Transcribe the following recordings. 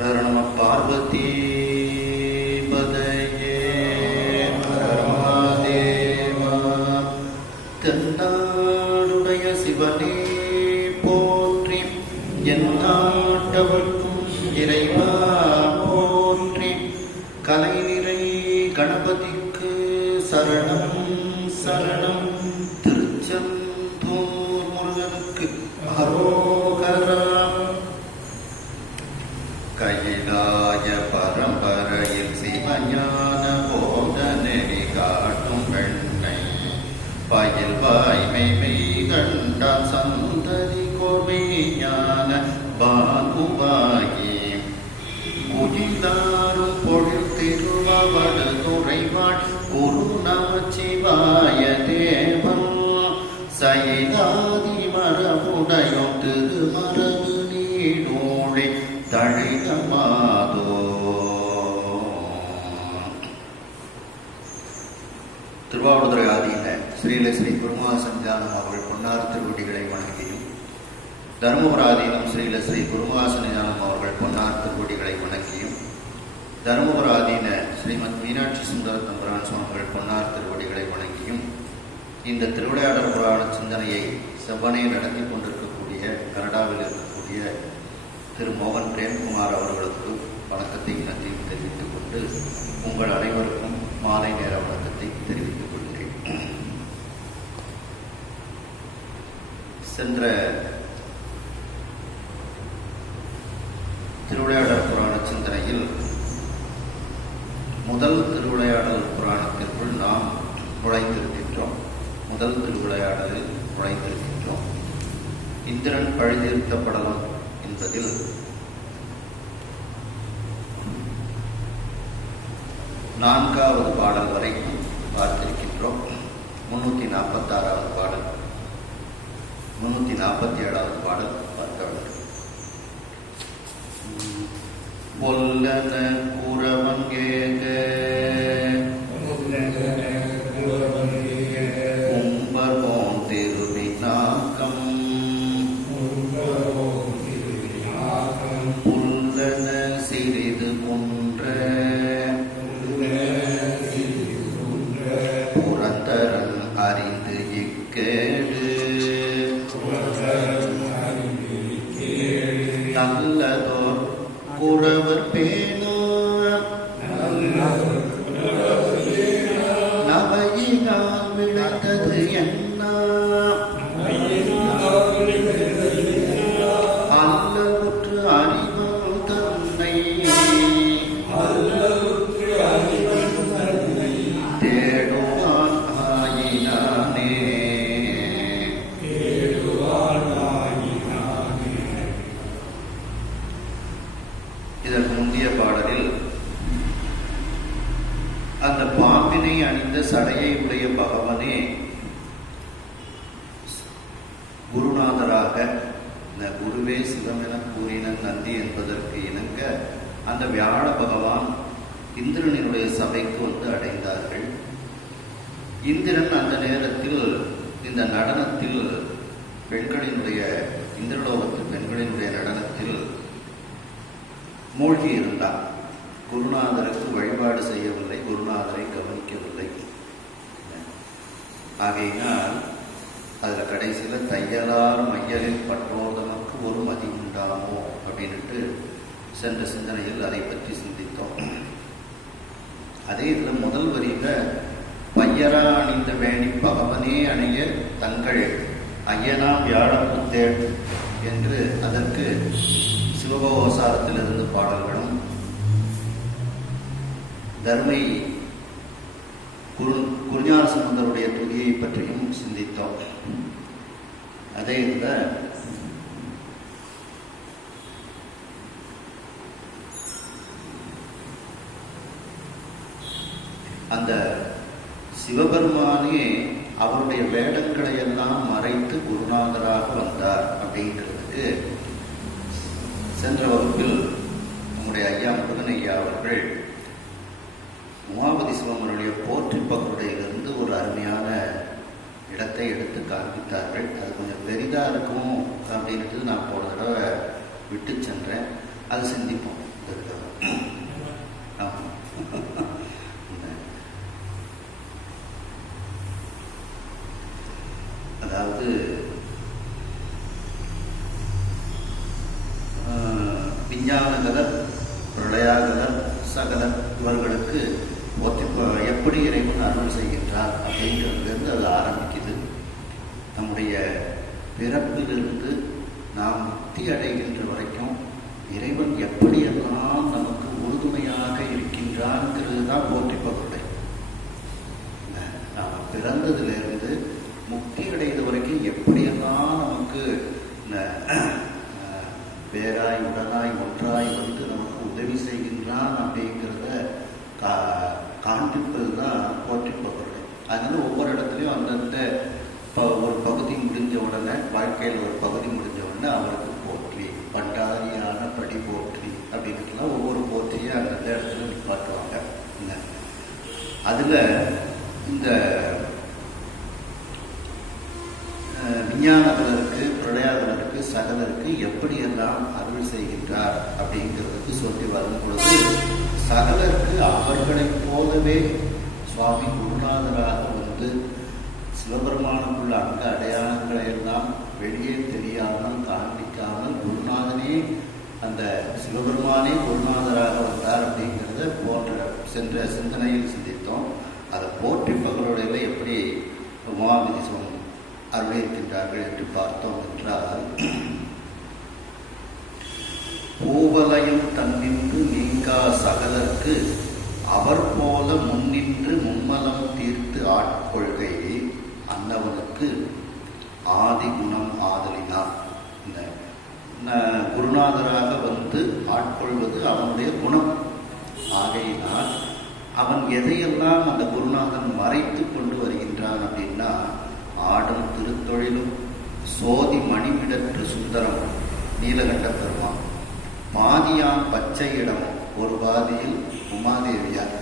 நம பார்வதி பதையே பரமாதேவா. தென்னாடுடைய சிவனே போற்றி, எந்நாட்டவர்க்கும் இறைவா போற்றி. கலைநிறை கணபதிக்கு சரணம் சரணம். திருச்செந்தூர் முருகனுக்கு அரோகரா. கைலாய பரம்பரையில் சிவஞான போதனை காட்டும் பெண்ணை பயில் வாய்மை மெய்கண்ட சந்ததி கோர்மை ஞான பாகுவாகி குயிலாரும் பொழில் திருவடு துறைவாள் குரு நமச்சிவாய தேவம். சைதாதி மரபுடையும் திருமரபு நீடோழி தழைகமாதோ. திருவாவடுதுறை ஆதீன ஸ்ரீல ஸ்ரீ குருமாசஞ்சானம் அவர்கள் பொன்னார் திருவடிகளை வணங்கியும், தருமபுர ஆதீனம் ஸ்ரீல ஸ்ரீ குருமாசஞ்சானம் அவர்கள் பொன்னார் திருவடிகளை வணங்கியும், தருமபுர ஆதீன ஸ்ரீமத் மீனாட்சி சுந்தர தம்பரான் சுவாமிகள் பொன்னார் திருவடிகளை வணங்கியும், இந்த திருவிளையாடல் புராண சிந்தனையை செவ்வனே நடத்தி கொண்டிருக்கக்கூடிய கனடாவில் இருக்கக்கூடிய திரு மோகன் பிரேம்குமார் அவர்களுக்கு வணக்கத்தை நன்றியும் தெரிவித்துக் கொண்டு உங்கள் அனைவருக்கும் மாலை நேர வணக்கத்தை தெரிவித்துக் கொள்கிறேன். சென்ற திருவிளையாடல் புராண சிந்தனையில் முதல் திருவிளையாடல் புராணத்திற்குள் நாம் நுழைந்திருக்கின்றோம். முதல் திருவிளையாடலில் நுழைந்திருக்கின்றோம். இந்திரன் பழிதீர்க்கப்படலாம் என்பதில் நான்காவது பாடல் வரைக்கும் பார்த்திருக்கின்றோம். 346வது பாடல், 347வது பாடல் பார்க்க வேண்டும். பொல்லன கூறவங்கேக உம்பர்வோம் திருவிநாக்கம் புல்லன சிறிது குன்ற புறந்தரன் அறிந்து இக்கேடு நல்லதோர் குறவர் பேணா நவையினால் விளத்தது என்ன அல்லவுற்று அறிவான் தன்னை தேடுவான் ஆயினானே. இதற்கு முந்தைய பாடலில் அந்த பாம்பினை அணிந்த சடையை உடைய பகவனே குருநாதராக, இந்த குருவே சிவம் என கூறின நந்தி என்பதற்கு இணங்க அந்த வியாழ பகவான் இந்திரனினுடைய சபைக்கு வந்து அடைந்தார்கள். இந்திரன் அந்த நேரத்தில் இந்த நடனத்தில் பெண்களினுடைய, இந்திரலோகத்து பெண்களினுடைய நடனத்தில் மூழ்கி இருந்தார். குருநாதருக்கு வழிபாடு செய்யவில்லை, குருநாதரை கவனிக்கவில்லை. ஆகையினால் அதில் கடைசியில் தையலார் மையலில் பற்றோதனுக்கு ஒரு மதி உண்டாமோ அப்படின்ட்டு சென்ற சிந்தனையில் அதை பற்றி சிந்தித்தோம். அதே இதில் முதல் வரியில் பையரா அணிந்த வேணி பகவனே அணைய தங்கள் ஐயனாம் வியாழப்புத்தேள் என்று அதற்கு சிவபோசாரத்திலிருந்து பாடல்களும், தர்மை குருஞான சம்பந்தருடைய துதியை பற்றியும் சிந்தித்தோம். அதே இதில் அந்த சிவபெருமானே அவருடைய வேடங்களை எல்லாம் மறைத்து குருநாதராக வந்தார் அப்படிங்கிறதுக்கு சென்ற வகுப்பில் நம்முடைய ஐயா முருகன் ஐயா அவர்கள் உமாபதி சிவமனுடைய போற்றி பகுதியிலிருந்து ஒரு அருமையான இடத்தை எடுத்து காண்பித்தார்கள். அது கொஞ்சம் பெரிதாக இருக்கும் அப்படின்ட்டு நான் போன தடவை விட்டு சென்றேன். அது சிந்திப்போம். அதாவது விஞ்ஞானகதர், பிரளயாகதர், சகதர் இவர்களுக்கு எப்படி இறைவன் அருள் செய்கின்றார் அப்படிங்கிறதுலேருந்து அது ஆரம்பிக்குது. நம்முடைய பிறப்பிலிருந்து நாம் முக்தி அடைகின்ற வரைக்கும் இறைவன் எப்படியெல்லாம் நமக்கு உறுதுணையாக இருக்கின்றான்ங்கிறது தான் போற்றிப்பவருடைய. நாம் பிறந்ததிலிருந்து முக்தி அடைந்த வரைக்கும் எப்படியெல்லாம் நமக்கு வேறாய் உடனாய் ஒன்றாய் வந்து நமக்கு உதவி செய்கின்றான் அப்படிங்கிறத காண்பிப்பது தான் போற்றிப்பவருடைய. அதனால ஒவ்வொரு இடத்துலையும் அந்தந்த ஒரு பகுதி முடிஞ்ச உடனே, வாழ்க்கையில் ஒரு பகுதி முடிஞ்ச உடனே அவருக்கு போற்றி, பண்டாரியான படி போற்றி அப்படின்ட்டுலாம் ஒவ்வொரு போற்றியை அந்தந்த இடத்துல நிப்பாட்டுவாங்க. அதில் இந்த விஞ்ஞானகலருக்கு, பிரளயாகலருக்கு, சகலருக்கு எப்படியெல்லாம் அருள் செய்கின்றார் அப்படிங்கிறதுக்கு சொல்லி வரும் பொழுது, சகலருக்கு அவர்களைப் போலவே சுவாமி குருநாதராக வந்து சிவபெருமானுக்குள்ள அங்க அடையாளங்களை எல்லாம் வெளியே தெரியாமல் காண்பிக்காமல் குருநாதனே, அந்த சிவபெருமானே குருநாதராக வந்தார் அப்படிங்கிறத போன்ற சென்ற சிந்தனையில் சிந்தித்தோம். அதை போற்றி பகலுடைய எப்படி உமாவிதி அருளியிருக்கின்றார்கள் என்று பார்த்தோம் என்றால், பூவலயம் தன்னின்று நீங்கா சகலருக்கு அவர் போல முன்னின்று மும்மலம் தீர்த்து ஆட்கொள்கை அன்னவனுக்கு ஆதி குணம் ஆதலினார். இந்த குருநாதராக வந்து ஆட்கொள்வது அவனுடைய குணம் ஆகையினால், அவன் எதையெல்லாம் அந்த குருநாதன் மறைத்து கொண்டு வருகின்றான் அப்படின்னா, ஆடும் திருத்தொழிலும் சோதி மணிமிடற்று சுந்தரம் நீலகண்ட பெருமான், பாதியான் பச்சை இடமும் ஒரு பாதியில் உமாதேவியார்,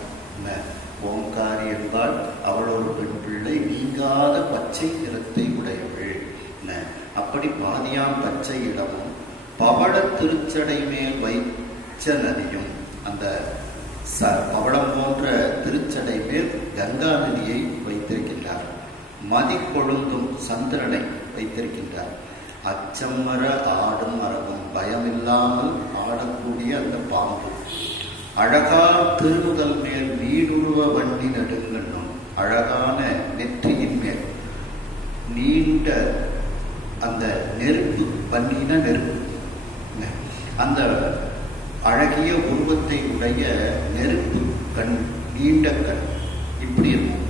ஓங்காரி என்பால் அவள் ஒரு பெண் பிள்ளை, நீங்காத பச்சை நிறத்தை உடையவள். அப்படி பாதியான் பச்சை இடமும் பவள திருச்சடை மேல் வைச்ச நதியும், அந்த பவளம் போன்ற திருச்சடை மேல் கங்கா நதியை வைத்திருக்கின்றார். மதி கொழுந்தும் சந்திரனை வைத்திருக்கின்றார். அச்சம்மர ஆடும் மரபும், பயமில்லாமல் ஆடக்கூடிய அந்த பாம்பு, அழகா திருமுதல் மேல் வீடுருவ வண்டி நடுங்கண்ணும், அழகான நெற்றியின் மேல் நீண்ட அந்த நெருப்பு, பண்ணின நெருப்பு, அந்த அழகிய உருவத்தை உடைய நெருப்பு கண், நீண்ட கண் இப்படி இருக்கும்.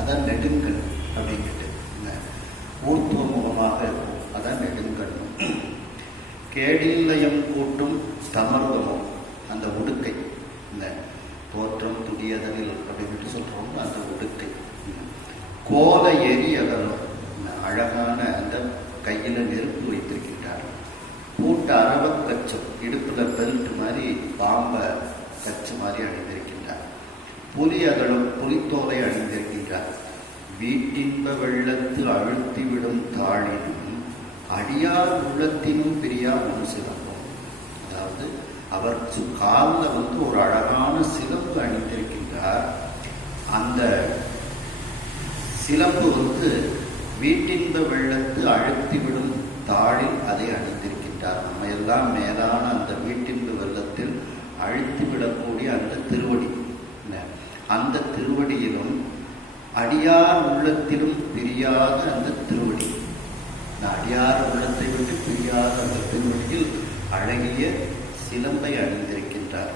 அதான் நெடுங்கண் அப்படிங்கிட்டு ஊர்த்துவ முகமாக இருக்கும். அதான் நெடுங்கண். கேடில்லயம் கூட்டும் தமர்வமும், அந்த உடுக்கை, இந்த தோற்றம் துடியதனில் அப்படின்னு சொல்றோம், அந்த உடுக்கை. கோல எரியகலும், அழகான அந்த கையில நெருப்பு வைத்திருக்கின்றார். பூட்ட அரவ கச்சம், இடுப்புல பெல்ட் மாதிரி பாம்ப கச்சு மாதிரி அணிந்திருக்கின்றார். புலி அகலும் புலித்தோலை அணிந்திருக்கின்றார். வீட்டின்ப வெள்ளத்து அழுத்தி விடும் தாளினும் அடியார் உள்ளத்தினும் பிரியா ஒரு சிலம்பம். அதாவது அவர் காலில் வந்து ஒரு அழகான சிலம்பு அணிந்திருக்கின்றார். அந்த சிலம்பு வந்து வீட்டின்ப வெள்ளத்து அழுத்தி விடும் தாளில் அதை அணிந்திருக்கின்றார். நம்ம எல்லாம் மேலான அந்த வீட்டின்ப வெள்ளத்தில் அழுத்தி விடக்கூடிய அந்த திருவடி, அந்த திருவடியிலும் அடியார் உள்ளத்திலும் பிரியாத அந்த திருவடி, அடியார் உள்ளத்தை விட்டு பிரியாத அந்த திருவடியில் அழகிய சிலம்பை அணிந்திருக்கின்றார்.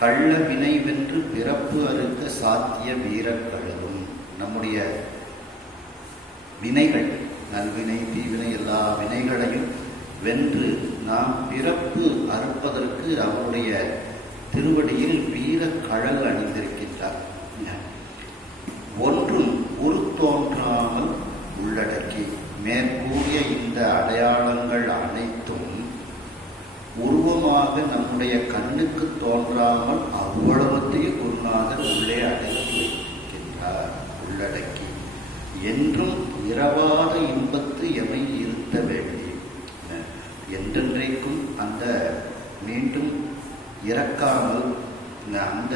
கள்ள வினை வென்று பிறப்பு அறுக்க சாத்திய வீரக்கழுவும், நம்முடைய வினைகள், நல்வினை தீவினை எல்லா வினைகளையும் வென்று நாம் பிறப்பு அறுப்பதற்கு அவருடைய திருவடியில் வீரக்கழல் அணிந்திருக்கின்றார். ஒன்றும் உரு தோன்றாமல் உள்ளடக்கி, மேற்கூறிய இந்த அடையாளங்கள் அனைத்தும் உருவமாக நம்முடைய கண்ணுக்கு தோன்றாமல் அவ்வளவத்தையும் குருநாதர் உள்ளே அடக்கி வைக்கின்றார். உள்ளடக்கி என்றும் இரவாத இன்பத்து எமை இருத்த வேண்டி, என்றென்றைக்கும் அந்த மீண்டும் இறக்காமல் அந்த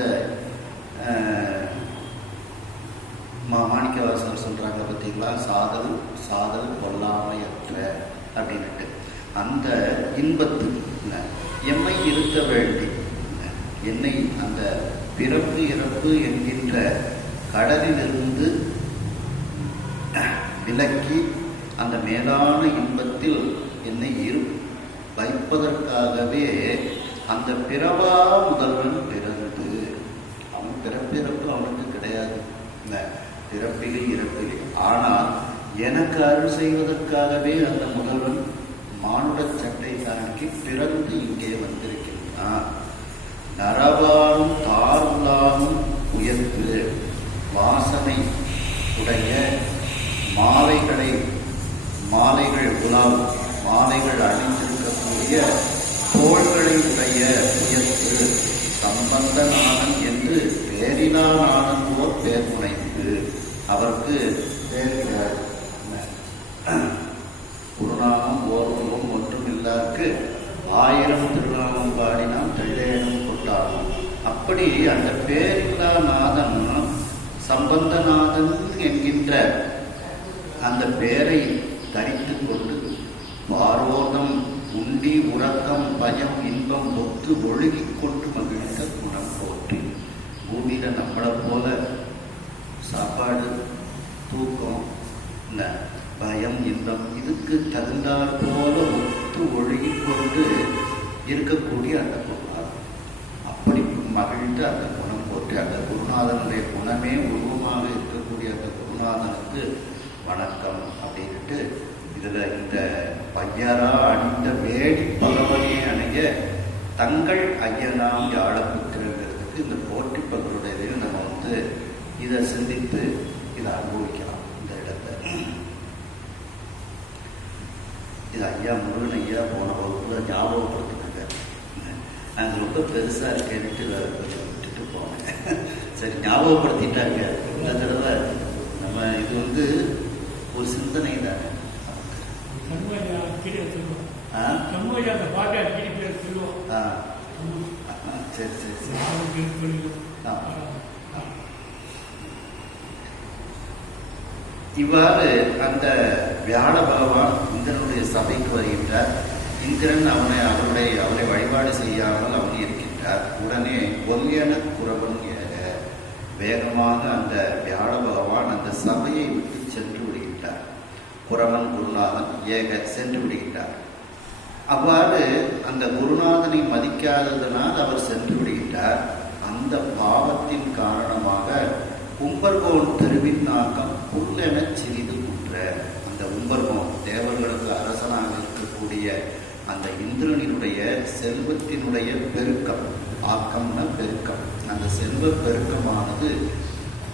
மாணிக்கவாசகர் சொல்றாங்க பார்த்தீங்களா, சாதல் சாதல் கொல்லாமையற்ற அப்படின்ட்டு. அந்த இன்பத்து எம்மை இருத்த வேண்டி என்னை அந்த பிறப்பு இறப்பு என்கின்ற கடலிலிருந்து விலக்கி அந்த மேலான இன்பத்தில் என்னை வைப்பதற்காகவே அந்த பிறவா முதல்வன் பிறந்து, அவன் பிறப்பிறப்பு அவனுக்கு கிடையாது, பிறப்பிலே இறப்பிலே. ஆனால் எனக்கு அருள் செய்வதற்காகவே அந்த முதல்வன் மானுட சட்டை தாங்கி பிறந்து இங்கே வந்திருக்கின்றான். நரவாலும் தாருளாலும் உயர்த்து வாசனை உடைய மாலைகள் உலாவும் மாலைகள் அணிந்திருக்கக்கூடிய தோள்களை உடைய உயர்த்து சம்பந்தனானன் என்று பேரிலானானன் போர் பேர் முனைந்து அவருக்கு பேரிடார். குருநாமம் ஓர்வமும் ஒன்றுமில்லாருக்கு 1000 திருநாமம் பாடினான் தெள்ளேனும் கொண்டாடும். அப்படி அந்த பேரில்லா நாதன் சம்பந்தநாதன் என்கின்ற அந்த பேரை தரித்து கொண்டு பாரோதம் உண்டி உறக்கம் பயம் இன்பம் ஒத்து ஒழுகிக் கொண்டு மகிழ்ந்த குணம் போற்றி. பூமியில நம்மளை போல சாப்பாடு தூக்கம் பயம் இன்பம் இதுக்கு தகுந்தாற் போல ஒத்து ஒழுகிக் கொண்டு இருக்கக்கூடிய அந்த குருநாதன், அப்படி மகிழ்ந்து அந்த குணம் போற்றி அந்த குருநாதனுடைய குணமே உருவமாக இருக்கக்கூடிய அந்த குருநாதனுக்கு வணக்கம் அப்படின்ட்டு இதுல இந்த பையரா அணிந்த வேடி பகவனே அணைய தங்கள் ஐயனாம் யாழப்புத்திரங்கிறதுக்கு இந்த போற்றி பகருடைய நம்ம இதை சிந்தித்து இதை அனுபவிக்கலாம். இந்த இடத்தை இது ஐயா முருகன் ஐயா போன வகுப்புல ஞாபகப்படுத்தினாங்க. நாங்கள் ரொம்ப பெருசா இருக்கேன்ட்டு விட்டுட்டு போனேன். சரி, ஞாபகப்படுத்திட்டாங்க. இந்த தடவை நம்ம இது ஒரு சிந்தனை தானே. சரி சரி சரி. இவ்வாறு அந்த வியாழ பகவான் இந்திரனுடைய சபைக்கு வருகின்றார். இந்திரன் அவரை வழிபாடு செய்யாமல் அவன் இருக்கின்றார். உடனே ஒல்லியன குறவன் வேகமாக அந்த வியாழ பகவான் அந்த சபையை விட்டு சென்று விடுகின்றார். குறவன் குருநாதன் சென்று விடுகின்றார். அவ்வாறு அந்த குருநாதனை மதிக்காததனால் அவர் சென்று விடுகின்றார். அந்த பாவத்தின் காரணமாக உம்பர்கோன் தெருவின் நாக்கம் புல்லென சிறிது குன்ற. அந்த உம்பர்கோன் தேவர்களுக்கு அரசனாக இருக்கக்கூடிய அந்த இந்திரனினுடைய செல்வத்தினுடைய பெருக்கம், ஆக்கம்னா பெருக்கம், அந்த செல்வ பெருக்கமானது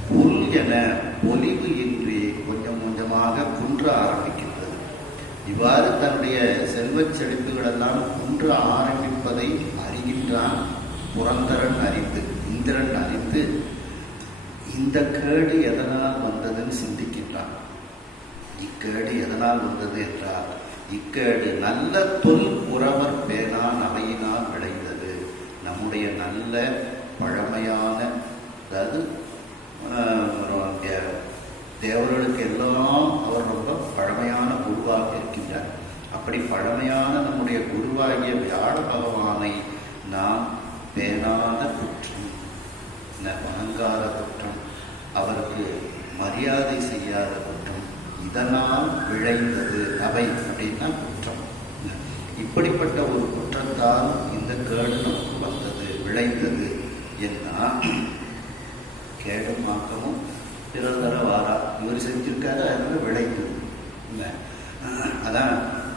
புல் என பொலிவு இன்றி கொஞ்சம் கொஞ்சமாக குன்ற ஆரம்பிக்கின்றது. இவ்வாறு தன்னுடைய செல்வச் செழிப்புகளெல்லாம் குன்ற ஆரம்பிப்பதை அறிகின்றான் புரந்தரன் அறிந்து, இந்திரன் அறிந்து இந்த கேடு எதனால் வந்ததுன்னு சிந்திக்கின்றான். இக்கேடு எதனால் வந்தது என்றால், இக்கேடு நல்ல தொல் உறவர் பேனான் அவையினால் விளைந்தது. நம்முடைய நல்ல பழமையான, அதாவது தேவர்களுக்கு எல்லாம் அவர் ரொம்ப பழமையான குருவாக இருக்கின்றார். அப்படி பழமையான நம்முடைய குருவாகிய வியாழ பகவானை நாம் பேணாத குற்றம், வணங்காத குற்றம், அவருக்கு மரியாதை செய்யாத குற்றம், இதனால் விளைந்தது அவை அப்படின்னா குற்றம். இப்படிப்பட்ட ஒரு குற்றத்தால் இந்த கேடு நமக்கு வந்தது, விளைந்தது. என்ன கேடும் ஆக்கமும் பிறர் தர வாரா, இவர் செஞ்சிருக்காரு, அதனால விளைந்தது. அதான்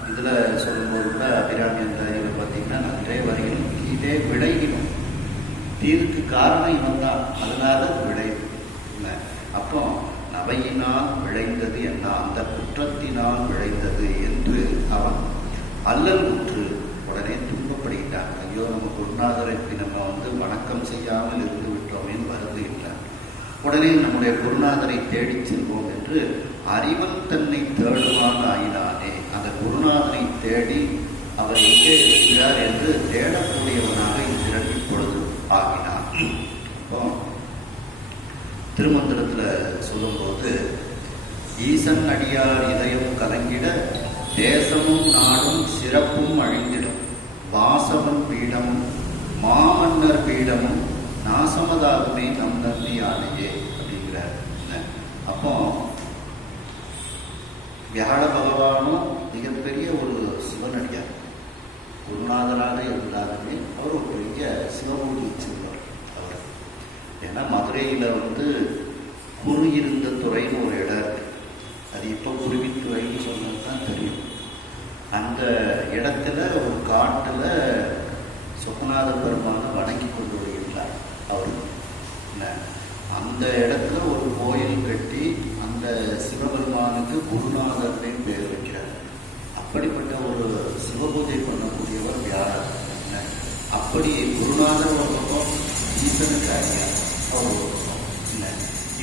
இதுல சொல்லும்போது கூட அபிராமியன் இவர் பார்த்தீங்கன்னா நன்றே வரையிலும் இதே விளைகிடும், தீர்க்கு காரணம் இவன் தான், அதனால விளைவு. அப்போ நவையினால் விளைந்தது என்ன, அந்த குற்றத்தினால் விளைந்தது என்று அவன் அல்லல் உற்று உடனே துன்பப்படுகின்றான். ஐயோ, நம்ம குருநாதருக்கு நம்ம வணக்கம் செய்யாமல் இருந்து விட்டோமேன்னு வருதுகின்றான். உடனே நம்முடைய குருநாதரை தேடி செல்வோம் என்று அறிவன் தன்னை தேடுவான் ஆயினானே, அந்த குருநாதனை தேடி அவர் எங்கே இருக்கிறார் என்று தேடக்கூடியவனாக இந்திரன் இப்பொழுது ஆகினான். இப்போ திருமந்திரத்தில் சொல்லும்போது ஈசன் அடியார் இதயம் கலங்கிட தேசமும் நாடும் சிறப்பும் அழிந்திடும் வாசவன் பீடமும் மாமன்னர் பீடமும் நாசமதாகுமே நம் நம்பி ஆணையே அப்படிங்கிறார். அப்போ வியாழ பகவானும் மிகப்பெரிய ஒரு சிவனடியார், குருநாதராக இருந்தாலுமே அவர் ஒரு பெரிய சிவபூஜை செல்வார் அவர். ஏன்னா மதுரையில் குரு இருந்த துறைன்னு ஒரு இடம் இருக்கு. அது இப்போ குருவித்துறைன்னு சொன்னது தான் தெரியும். அந்த இடத்துல ஒரு காட்டில் சொக்கநாத பெருமானை வணங்கி கொண்டு வருகின்றார் அவர். அந்த இடத்துல ஒரு கோயில் கட்டி அந்த சிவபெருமானுக்கு குருநாதர்னு பேர் வைக்கிறார். அப்படிப்பட்ட ஒரு சிவபூஜை பண்ணக்கூடியவர் வியாழர். அப்படி குருநாதர் ஒரு பக்கம், ஈசனுக்கு அறியார் அவர் ஒரு பக்கம்.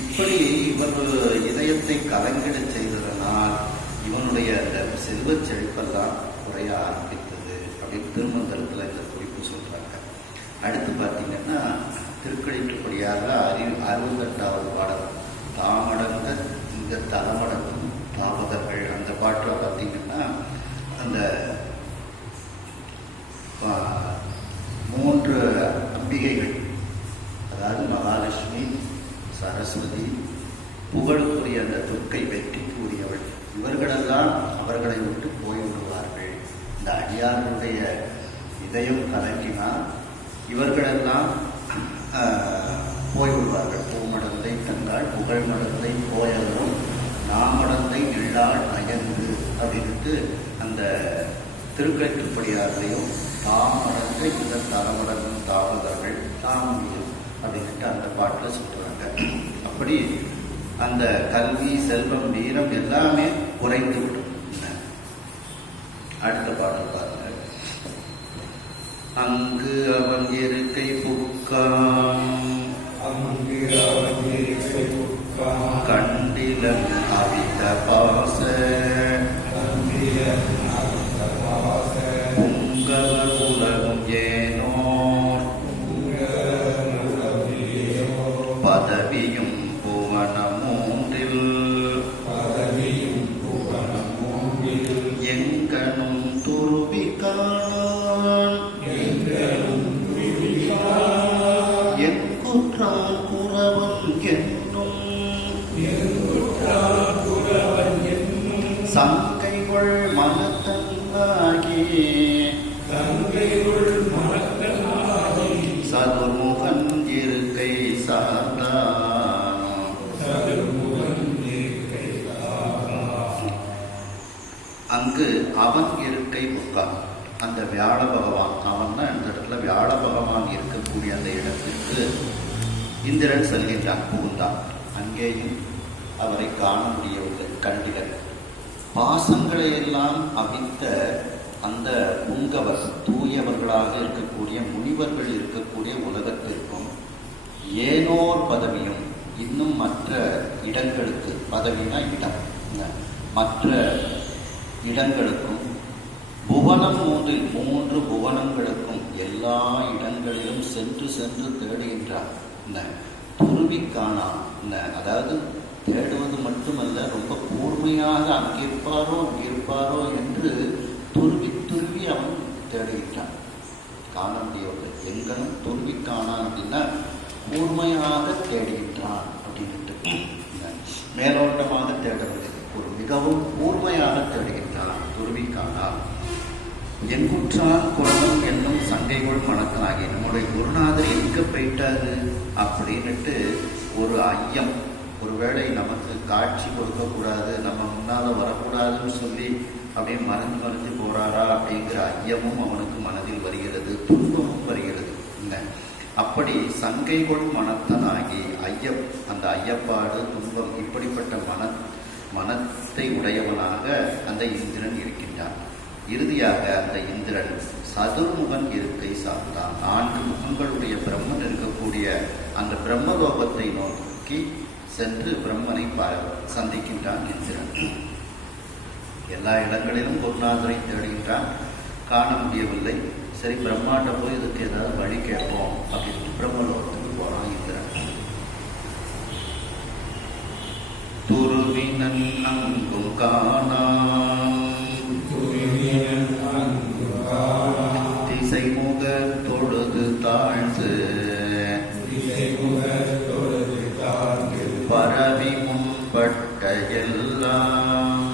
இப்படி இவர் இதயத்தை கலங்கிட செய்ததனால் இவனுடைய அந்த செல்வ செழிப்பெல்லாம் குறைய ஆரம்பித்தது அப்படின்னு திருமந்திரத்தில் இந்த குறிப்பு சொல்றாங்க. அடுத்து பார்த்தீங்கன்னா திருக்கழிற்றுப்படியாக 68வது பாடல் தாமடங்க இந்த தலமடங்கும் தாமதங்கள். அந்த பாட்டில் பார்த்தீங்கன்னா அந்த 3 அம்பிகைகள், அதாவது மகாலட்சுமி, சரஸ்வதி, புகழுக்குரிய அந்த துர்க்கை, வெற்றிக்கு உரியவள், இவர்களெல்லாம் அவர்களை விட்டு போய்விடுவார்கள். இந்த அடியார்களுடைய இதயம் கலங்கினால் இவர்களெல்லாம் போய்விடுவார்கள். பூமடந்தை தந்தாள் புகழ் மடந்தை போயவரும் நாமடந்தை நிழாள் நயந்து அப்படின்ட்டு அந்த திருக்கழிற்றுப்படியார்களையும் தாமடந்தை இந்த தரமடங்கும் தாவதர்கள் தாமியும் அப்படின்ட்டு அந்த பாட்டில் சொல்றாங்க. அப்படி அந்த கல்வி, செல்வம், வீரம் எல்லாமே குறைந்து விடும். அடுத்த பாட்டு பாருங்க. அங்கு அவன் இருக்கை புக்கான் கண்டிலம் அவித பாச புங்கவர் உலகும் ஏனோ பதவியும் புவனமூன்றில் எங்கனும் துருவி காணான் எங்குற்றான் குறவன் என்னும் சங்கைகள் மனத்தன்னாகி சதுர்முகன் இருக்கை சார்ந்தான். அங்கு அவன் இருக்கை புக்கான். அந்த வியாழ பகவான், அவன் தான் இந்த இடத்துல வியாழ பகவான் இருக்கக்கூடிய அந்த இடத்திற்கு இந்திரன் செல்கின்றான், புகுந்தான். அங்கேயும் அவரை காண முடியவில்லை, கண்டிலர். பாசங்களை எல்லாம் அவித்த அந்த புங்கவர், தூயவர்களாக இருக்கக்கூடிய முனிவர்கள் இருக்கக்கூடிய உலகத்திற்கும் ஏனோர் பதவியும் இன்னும் மற்ற இடங்களுக்கு, பதவினா இடம், மற்ற இடங்களுக்கும் புவனம் 3 புவனங்களுக்கும் எல்லா இடங்களிலும் சென்று சென்று தேடுகின்றார். துருவிக்கானா, அதாவது தேடுவது மட்டுமல்ல, ரொம்ப கூர்மையாக அங்கிருப்பாரோ என்று துருவி துருவி அவன் தேடுகின்றான். காண முடியவில்லை. எங்கனும் துருவி காணான் அப்படின்னா கூர்மையாக தேடுகின்றான் அப்படின்ட்டு, மேலோட்டமாக தேடவில்லை, ஒரு மிகவும் கூர்மையாக தேடுகின்றான். துருவி காணான். எங்குற்றான் குணம் என்னும் சங்கைகள் மணக்கனாகி, நம்முடைய குருநாதர் எங்க போயிட்டாரு அப்படின்னுட்டு ஒரு ஐயம். ஒருவேளை நமக்கு காட்சி கொடுக்கக்கூடாது, நம்ம முன்னால வரக்கூடாதுன்னு சொல்லி அப்படியே மறைஞ்சு போறாரா அப்படிங்கிற ஐயமும் அவனுக்கு மனதில் வருகிறது, துன்பமும் வருகிறது. அப்படி சங்கைகள் மனத்தனாகி அந்த ஐயப்பாடு, துன்பம், இப்படிப்பட்ட மனத்தை உடையவனாக அந்த இந்திரன் இருக்கின்றான். இறுதியாக அந்த இந்திரன் சதுர்முகன் இருக்கை சார்ந்தான். 4 முகங்களுடைய பிரம்மன் இருக்கக்கூடிய அந்த பிரம்மலோகத்தை நோக்கி சென்று பிரம்மனை சந்திக்கின்றான் இந்திரன். எல்லா இடங்களிலும் குருநாதரை தேடுகின்றான், காண முடியவில்லை. சரி பிரம்மாண்ட போய் இதுக்கு ஏதாவது வழி கேட்போம் அப்படின்ட்டு பிரம்மலோகத்துக்கு போறான் இந்திரன். துருவினன் அங்கும் காணாம் திசைமுக தொழுது தாழ்ந்து பரவி முன்பட்ட எல்லாம்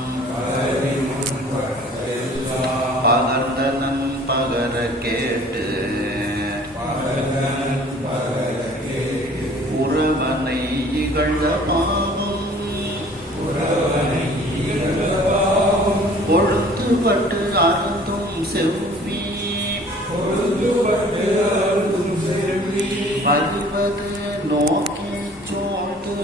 பகர்ந்தனன் பகர கேட்டு உறவனை இகழ்ந்த பாவம் பொழுதுபட்டு அருந்தும் செவ்வி வருவது நோக்கி சோழ்ந்து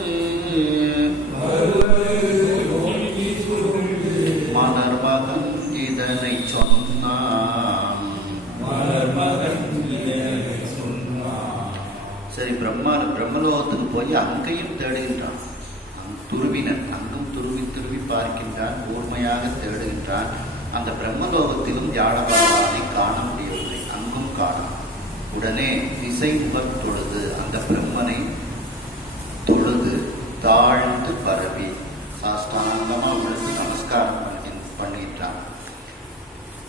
மலர்மகன் இதனை சொன்னான். சரி பிரம்மலோகத்துக்கு போய் அங்கேயும் தேடுகின்றான். துருவினன் அங்கும் துருவி பார்க்கின்றான், கூர்மையாக தேடுகின்றான். அந்த பிரம்மலோகத்திலும் வியாழ பகவானை காண முடியவில்லை, அங்கும் காணும். உடனே திசைமுகத் தொழுது அந்த பிரம்மனை தொழுது தாழ்ந்து பரவி சாஷ்டாங்கமா விழுந்து நமஸ்காரம் பண்ணிட்டான்.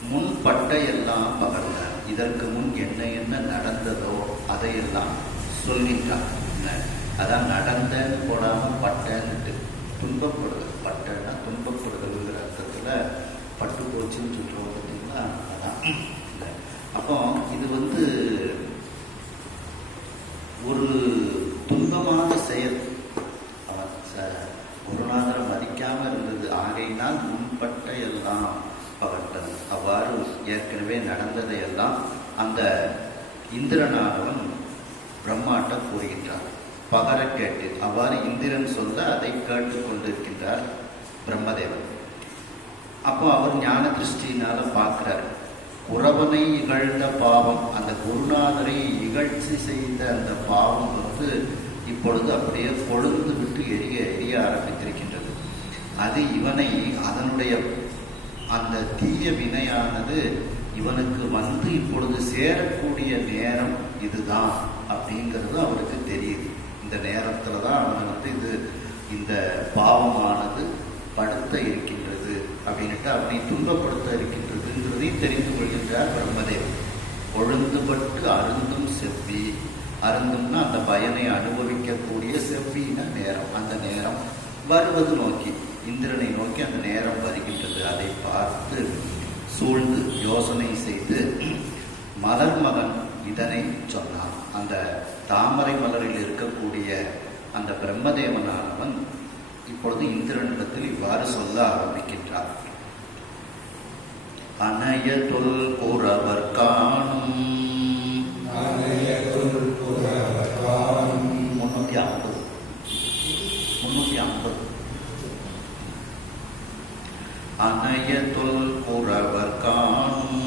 முன் பட்டையெல்லாம் பகர்ந்தார். இதற்கு முன் என்ன என்ன நடந்ததோ அதையெல்லாம் சொல்கின்றான். அதான் நடந்தன்னு போடாம பட்டன்னுட்டு துன்பப்படுதல். பட்டன்னா துன்பப்படுதல்ங்கிற அர்த்தத்துல பட்டு போச்சுன்னு சொல்றோம் பார்த்தீங்களா, அதான். அப்போ இது ஒரு துன்பமான செயல். குருநாதரை மதிக்காம இருந்தது. ஆகையினால் முன்பட்ட எல்லாம் பகட்டது. அவ்வாறு ஏற்கனவே நடந்ததையெல்லாம் அந்த இந்திரனானவன் பிரம்மாட்ட கூறுகின்றார். பகர கேட்டு அவ்வாறு இந்திரன் சொல்ல அதை கேட்டு கொண்டிருக்கின்றார் பிரம்மதேவன். அப்போ அவர் ஞான திருஷ்டினால பார்க்கிறார். உறவனை இகழ்ந்த பாவம், அந்த குருநாதரை இகழ்ச்சி செய்த அந்த பாவம் இப்பொழுது அப்படியே கொழுந்து விட்டு எரிய ஆரம்பித்திருக்கின்றது. அது இவனை அதனுடைய அந்த தீய வினையானது இவனுக்கு இப்பொழுது சேரக்கூடிய நேரம் இதுதான் அப்படிங்கிறது அவருக்கு தெரியுது. இந்த நேரத்துல தான் அவன் இந்த பாவமானது படுத்த இருக்கின்றது அப்படின்ட்டு அவனை துன்பப்படுத்த இருக்கின்றதுங்கிறதையும் தெரிந்து கொள்கின்றார் பிரம்மதேவன். கொழுந்துபட்டு அருந்தும் செவ்வி, அருந்தும்னா அந்த பயனை அனுபவிக்கக்கூடிய செவ்வின நேரம். அந்த நேரம் வருவது நோக்கி, இந்திரனை நோக்கி அந்த நேரம் வருகின்றது. அதை பார்த்து சூழ்ந்து யோசனை செய்து மலர்மகன் இதனை சொன்னான். அந்த தாமரை மலரில் இருக்கக்கூடிய அந்த பிரம்மதேவனானவன் இப்பொழுது இந்திரனிடத்தில் இவ்வாறு சொல்ல ஆரம்பிக்கின்றார். அனைய தொல் புறவர் காணும் 350 அனைய தொல் புறவர் காணும்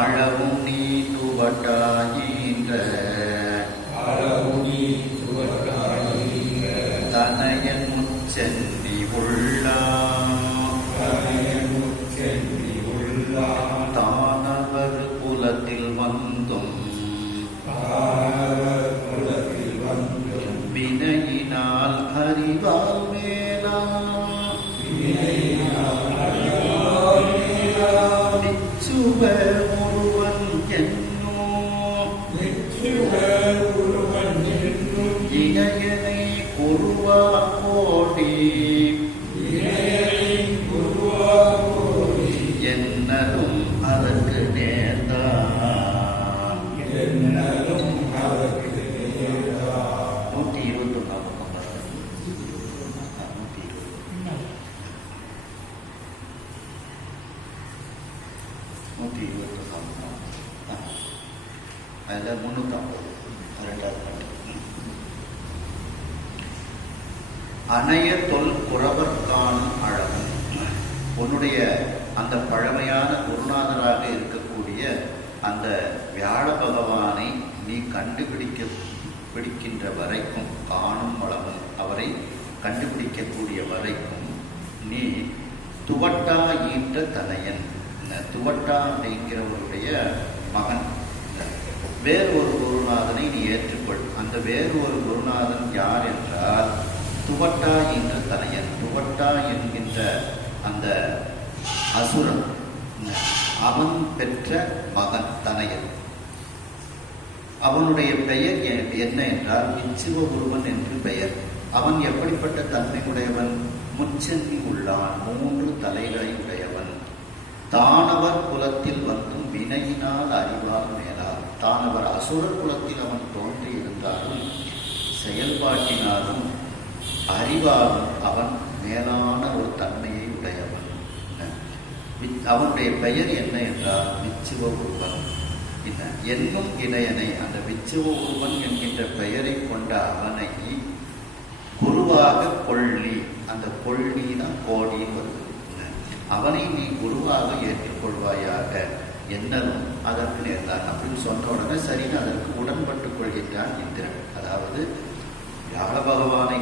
அளவும் நீ துவட்டாயின்ற தனையன் முச்செந்தி தானவர் குலத்தில் வந்தும் வினையினால் அறிவால் மேலா நிச்சுவ ஒருவன் என்னும் இணையனை குருவா கோடி என்னலும் அதற்கு நேர்ந்தான். 350 அனைய தொல் புறவர் காணும் அழகும். உன்னுடைய அந்த பழமையான குருநாதராக இருக்கக்கூடிய அந்த வியாழ பகவானை நீ பிடிக்கின்ற வரைக்கும், காணும் வளமும் அவரை கண்டுபிடிக்கக்கூடிய வரைக்கும் நீ துவட்டா ஈன்ற தனையன். துவட்டா அப்படிங்கிறவருடைய மகன். வேறு ஒரு குருநாதனை நீ ஏற்றுக்கொள். அந்த வேறு ஒரு குருநாதன் யார் என்றால் துவட்டா என்ற தனையன். துவட்டா என்கின்ற அந்த அசுரன் அவன் பெற்ற மகன் தனையன். அவனுடைய பெயர் என்ன என்றால் விச்சுவ ஒருவன் என்று பெயர். அவன் எப்படிப்பட்ட தன்மை உடையவன்? முச்சந்தி உள்ளான், 3 தலைகளை உடையவன். தானவர் குலத்தில் வந்தும் வினையினால் அறிவார் மேலார். தானவர் அசுரர் குலத்தில் அவன் தோன்றி இருந்தாலும் செயல்பாட்டினாலும் அறிவாலும் அவன் மேலான ஒரு தன்மையை உடையவன். அவனுடைய பெயர் என்ன என்றால் விச்சுவ ஒருவன். என்னும் இடையனை, அந்த விச்சுவ ஒருவன் என்கின்ற பெயரை கொண்ட அவனை குருவாக கொள்ளி. அந்த கொள்ளினா கோடின்னு வருது. அவனை நீ குருவாக ஏற்றுக்கொள்வாயாக என்னதும் அதற்கு நேர்ந்தான் அப்படின்னு சொன்ன உடனே சரின்னு அதற்கு உடன்பட்டுக் கொள்கின்றான் இந்திரன். அதாவது வியாழ பகவானை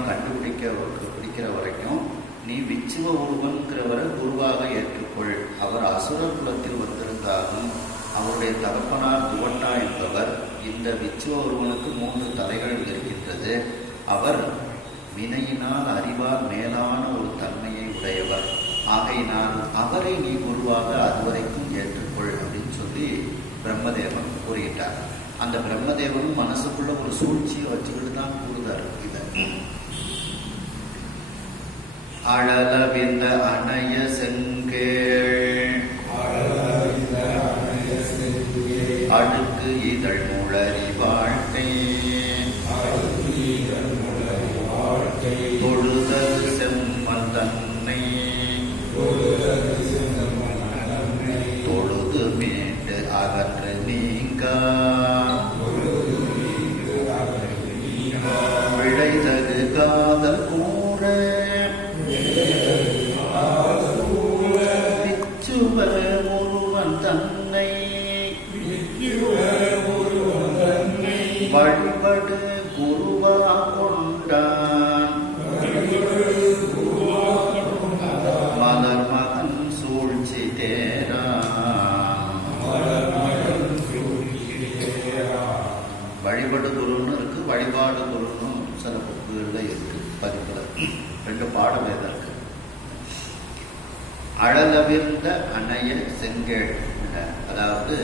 பிடிக்கிற வரைக்கும் நீ விச்சுவ ஒருவன்கிறவரை குருவாக ஏற்றுக்கொள். அவர் அசுர குலத்தில் வந்திருந்தாலும் அவருடைய தகப்பனார் துவட்டா என்பவர் இந்த விச்சுவ ஒருவனுக்கு 3 தலைகள் இருக்கின்றது. அவர் வினையினால் அறிவார் மேலான ஒரு தன்மையை உடையவர். ஆகையினால் அவரை நீ குருவாக அதுவரைக்கும் ஏற்றுக்கொள் அப்படின்னு சொல்லி பிரம்மதேவன் கூறுகின்றார். அந்த பிரம்மதேவனும் மனசுக்குள்ள ஒரு சூழ்ச்சியை வச்சுக்கிட்டு தான் கூறுதார். இதை அழலவிந்த அணைய செங்கேள் அடுக்கு இதழ் முளரி வாழ்க்கை தொழுதல் செம்மன் தன்னை தொழுது மீண்டு அகன்று நீங்க விளைதகு காதல் கூற விச்சுவ ஒருவன் தன்னை வழிபடு குருவா கொண்டான் மலர் மகன் சூழ்ச்சி தேரான். வழிபடு குருன்னு இருக்கு, வழிபாடு குருன்னு சில புக்குகள்ல இருக்கு. பதிப்புல 2 பாடம் இருக்கு. அழலவிர்ந்த அணைய செங்கேள், அதாவது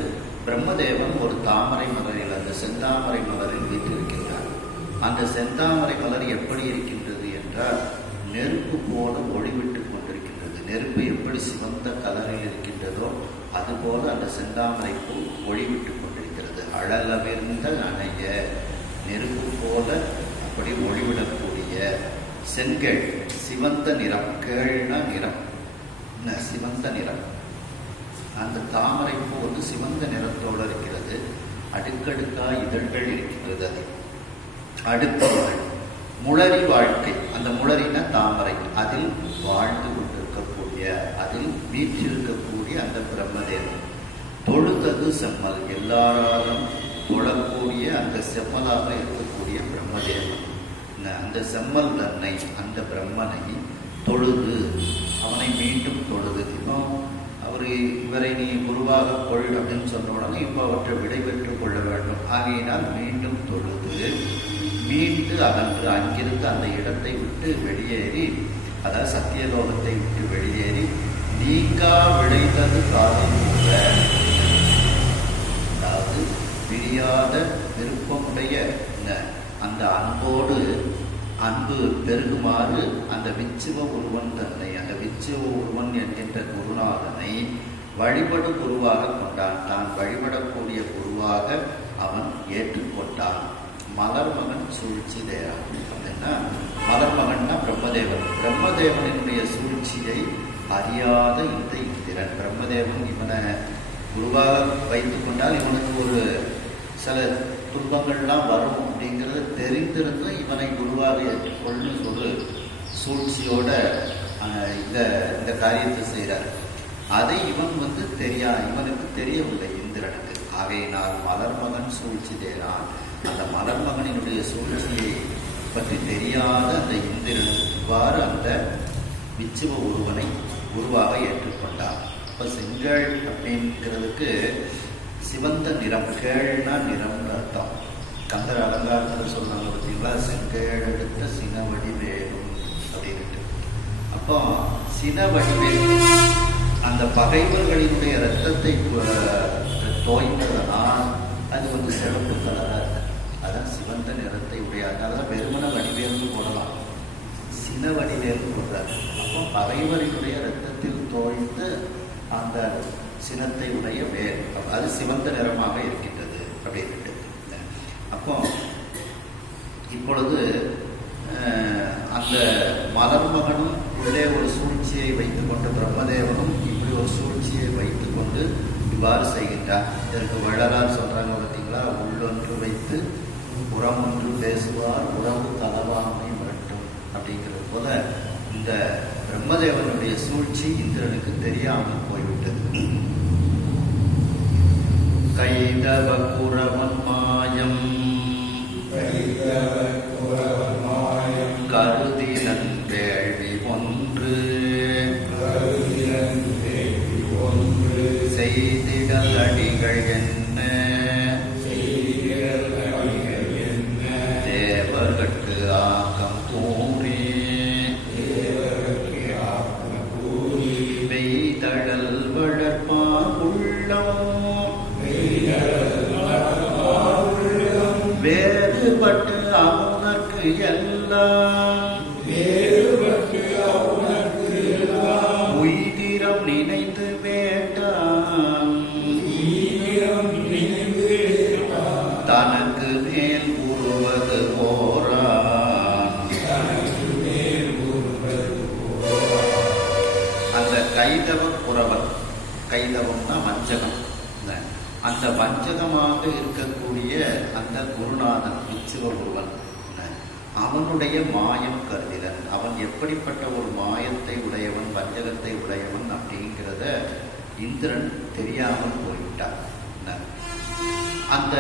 பிரம்மதேவன் ஒரு தாமரை மலரில், அந்த செந்தாமரை மலரில் வீற்றிருக்கின்றார். அந்த செந்தாமரை மலர் எப்படி இருக்கின்றது என்றால் நெருப்பு போல ஒளிவிட்டு கொண்டிருக்கின்றது. நெருப்பு எப்படி சிவந்த கலரில் இருக்கின்றதோ அதுபோல அந்த செந்தாமரை பூ ஒளிவிட்டு கொண்டிருக்கிறது. அழலவிர்ந்த அணைய, நெருப்பு போல அப்படி ஒளிவிடக்கூடிய செங்கேள், சிவந்த நிறம். கேள்னா நிறம், சிவந்த நிறம். அந்த தாமரை பூ சிவந்த நிறத்தோடு இருக்கிறது. அடுக்கடுக்கா இதழ்கள் இருக்கின்றது. அது அடுத்த முளரி வாழ்க்கை. அந்த முளரின தாமரை, அதில் வாழ்ந்து கொண்டிருக்கக்கூடிய, அதில் வீற்றிருக்கக்கூடிய அந்த பிரம்மதேவன். தொழுதது செம்மல், எல்லாராலும் தொழக்கூடிய அந்த செம்மலாக இருக்கக்கூடிய பிரம்மதேவன். அந்த செம்மல் தன்னை, அந்த பிரம்மனை தொழுது, அவனை மீண்டும் தொழுது. இப்போ இவரை நீ குருவாக கொள் அப்படின்னு சொன்ன உடனே இப்போ அவற்றை விடைபெற்றுக் கொள்ள வேண்டும். ஆகையினால் மீண்டும் தொழுது மீண்டு அகன்று அங்கிருந்து அந்த இடத்தை விட்டு வெளியேறி, அதாவது சத்தியலோகத்தை விட்டு வெளியேறி நீங்கா விளைந்தது காதல் போல, அதாவது பிரியாத விருப்பமுடைய அந்த அன்போடு அன்பு பெருகுமாறு அந்த விச்சுவ ஒருவன் தன்னை, அந்த விச்சுவ ஒருவன் என்கின்ற குருநாதனை வழிபடு குருவாக கொண்டான். தான் வழிபடக்கூடிய குருவாக அவன் ஏற்றுக்கொண்டான். மலர்மகன் சூழ்ச்சி தேரா அப்படின்னா, மலர்மகன்னா பிரம்மதேவன். பிரம்மதேவனுடைய சூழ்ச்சியை அறியாத இந்த இந்திரன், பிரம்மதேவன் இவனை குருவாக வைத்து கொண்டால் இவனுக்கு ஒரு சில துன்பங்கள்லாம் வரும் அப்படிங்கிறது தெரிந்திருந்து இவனை குருவாக ஏற்றுக்கொள்ளுன்னு சொல்லு சூழ்ச்சியோட இந்த காரியத்தை செய்கிறார். அதை இவன் இவனுக்கு தெரியவில்லை இந்திரனுக்கு. ஆகையினால் மலர்மகன் சூழ்ச்சி தேரான். அந்த மலர்மகனினுடைய சூழ்ச்சியை பற்றி தெரியாத அந்த இந்திரன் இவ்வாறு அந்த விச்சுவ ஒருவனை குருவாக ஏற்றுக்கொண்டார். இப்போ செங்கல் அப்படிங்கிறதுக்கு சிவந்த நிறம், கேள்னா நிறம்னு அர்த்தம். கந்தர் அலங்காரத்தில் சொல்றாங்க பார்த்தீங்களா, செங்கல் எடுத்த சினவடி வேலும் அப்படின்ட்டு. அப்போ சினவடிவேல் அந்த பகைவர்களினுடைய ரத்தத்தை தோய்ந்ததனால் அது வந்து சிவப்பு கலராக இருக்கு. அதான் சிவந்த நிறத்தை உடைய. அதனாலதான் வெறுமன வடிவேல்னு போடலாம், சின வடிவேல்னு போடுறாரு. அப்போ பகைவரினுடைய ரத்தத்தில் தோய்ந்து அந்த சினத்தை உடைய வேல், அது சிவந்த நிறமாக இருக்கின்றது அப்படின்ட்டு. அப்போ இப்பொழுது அந்த மலர்மகனும் உள்ளே ஒரு சூழ்ச்சியை வைத்துக் கொண்டு, பிரம்மதேவனும் இப்படி ஒரு சூழ்ச்சியை வைத்துக் கொண்டு இவ்வாறு செய்கின்றார். இதற்கு வள்ளலார் சொல்றாங்க பார்த்தீங்களா, உள்ளொன்று வைத்து புறமொன்று பேசுவார் உறவு தலவாமை மட்டும் அப்படிங்கிறது போல இந்த பிரம்மதேவனுடைய சூழ்ச்சி இந்திரனுக்கு தெரியாமல் போய்விட்டது. கைதவ குரவன் மாயம் கருதினன் வேள்வி ஒன்று செய்திடல் அடிகள் என்ன தேவர்கட்கு ஆக்கம் கூறி வெய்தழல் வளர்ப்பார் உள்ளம் வேறுபட்டு அவுனக்கு எல்லாம் உயிரிடம் நினைத்து வேண்டாம் தனக்கு மேல் உருவது போரான். அந்த கைதவ புறவர், கைதவம்னா வஞ்சகம், அந்த வஞ்சகமாக இருக்கக்கூடிய அந்த குருநாதன் சிவகுருவன் அவனுடைய மாயம் கருதிலன். அவன் எப்படிப்பட்ட ஒரு மாயத்தை உடையவன், வஞ்சகத்தை உடையவன் அப்படிங்கிறத இந்திரன் தெரியாமல் போய்விட்டான். அந்த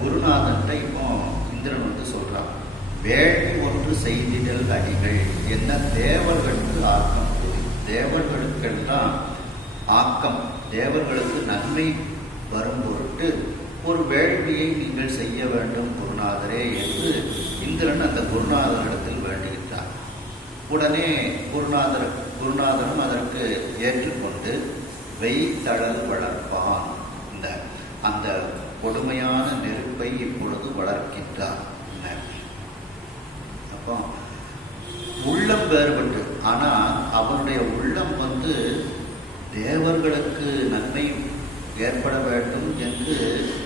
குருநாதன்ட்ட இப்போ இந்திரன் வந்து சொல்றான், வேள்வி ஒன்று செய்திடல் அடிகள் என்ன தேவர்களுக்கு ஆக்கம் கூறி. தேவர்களுக்கெல்லாம் ஆக்கம், தேவர்களுக்கு நன்மை வரும் பொருட்டு ஒரு வேள்வியை நீங்கள் செய்ய வேண்டும் குருநாதரே என்று இந்திரன் அந்த குருநாதரிடத்தில் வேண்டுகின்றார். உடனே குருநாதரும் அதற்கு ஏற்றுக்கொண்டு வெய்தழல் வளர்ப்பான், அந்த கொடுமையான நெருப்பை இப்பொழுது வளர்க்கின்றார். அப்போ உள்ளம் வேறுபட்டு, ஆனால் அவனுடைய உள்ளம் வந்து தேவர்களுக்கு நன்மை ஏற்பட வேண்டும் என்று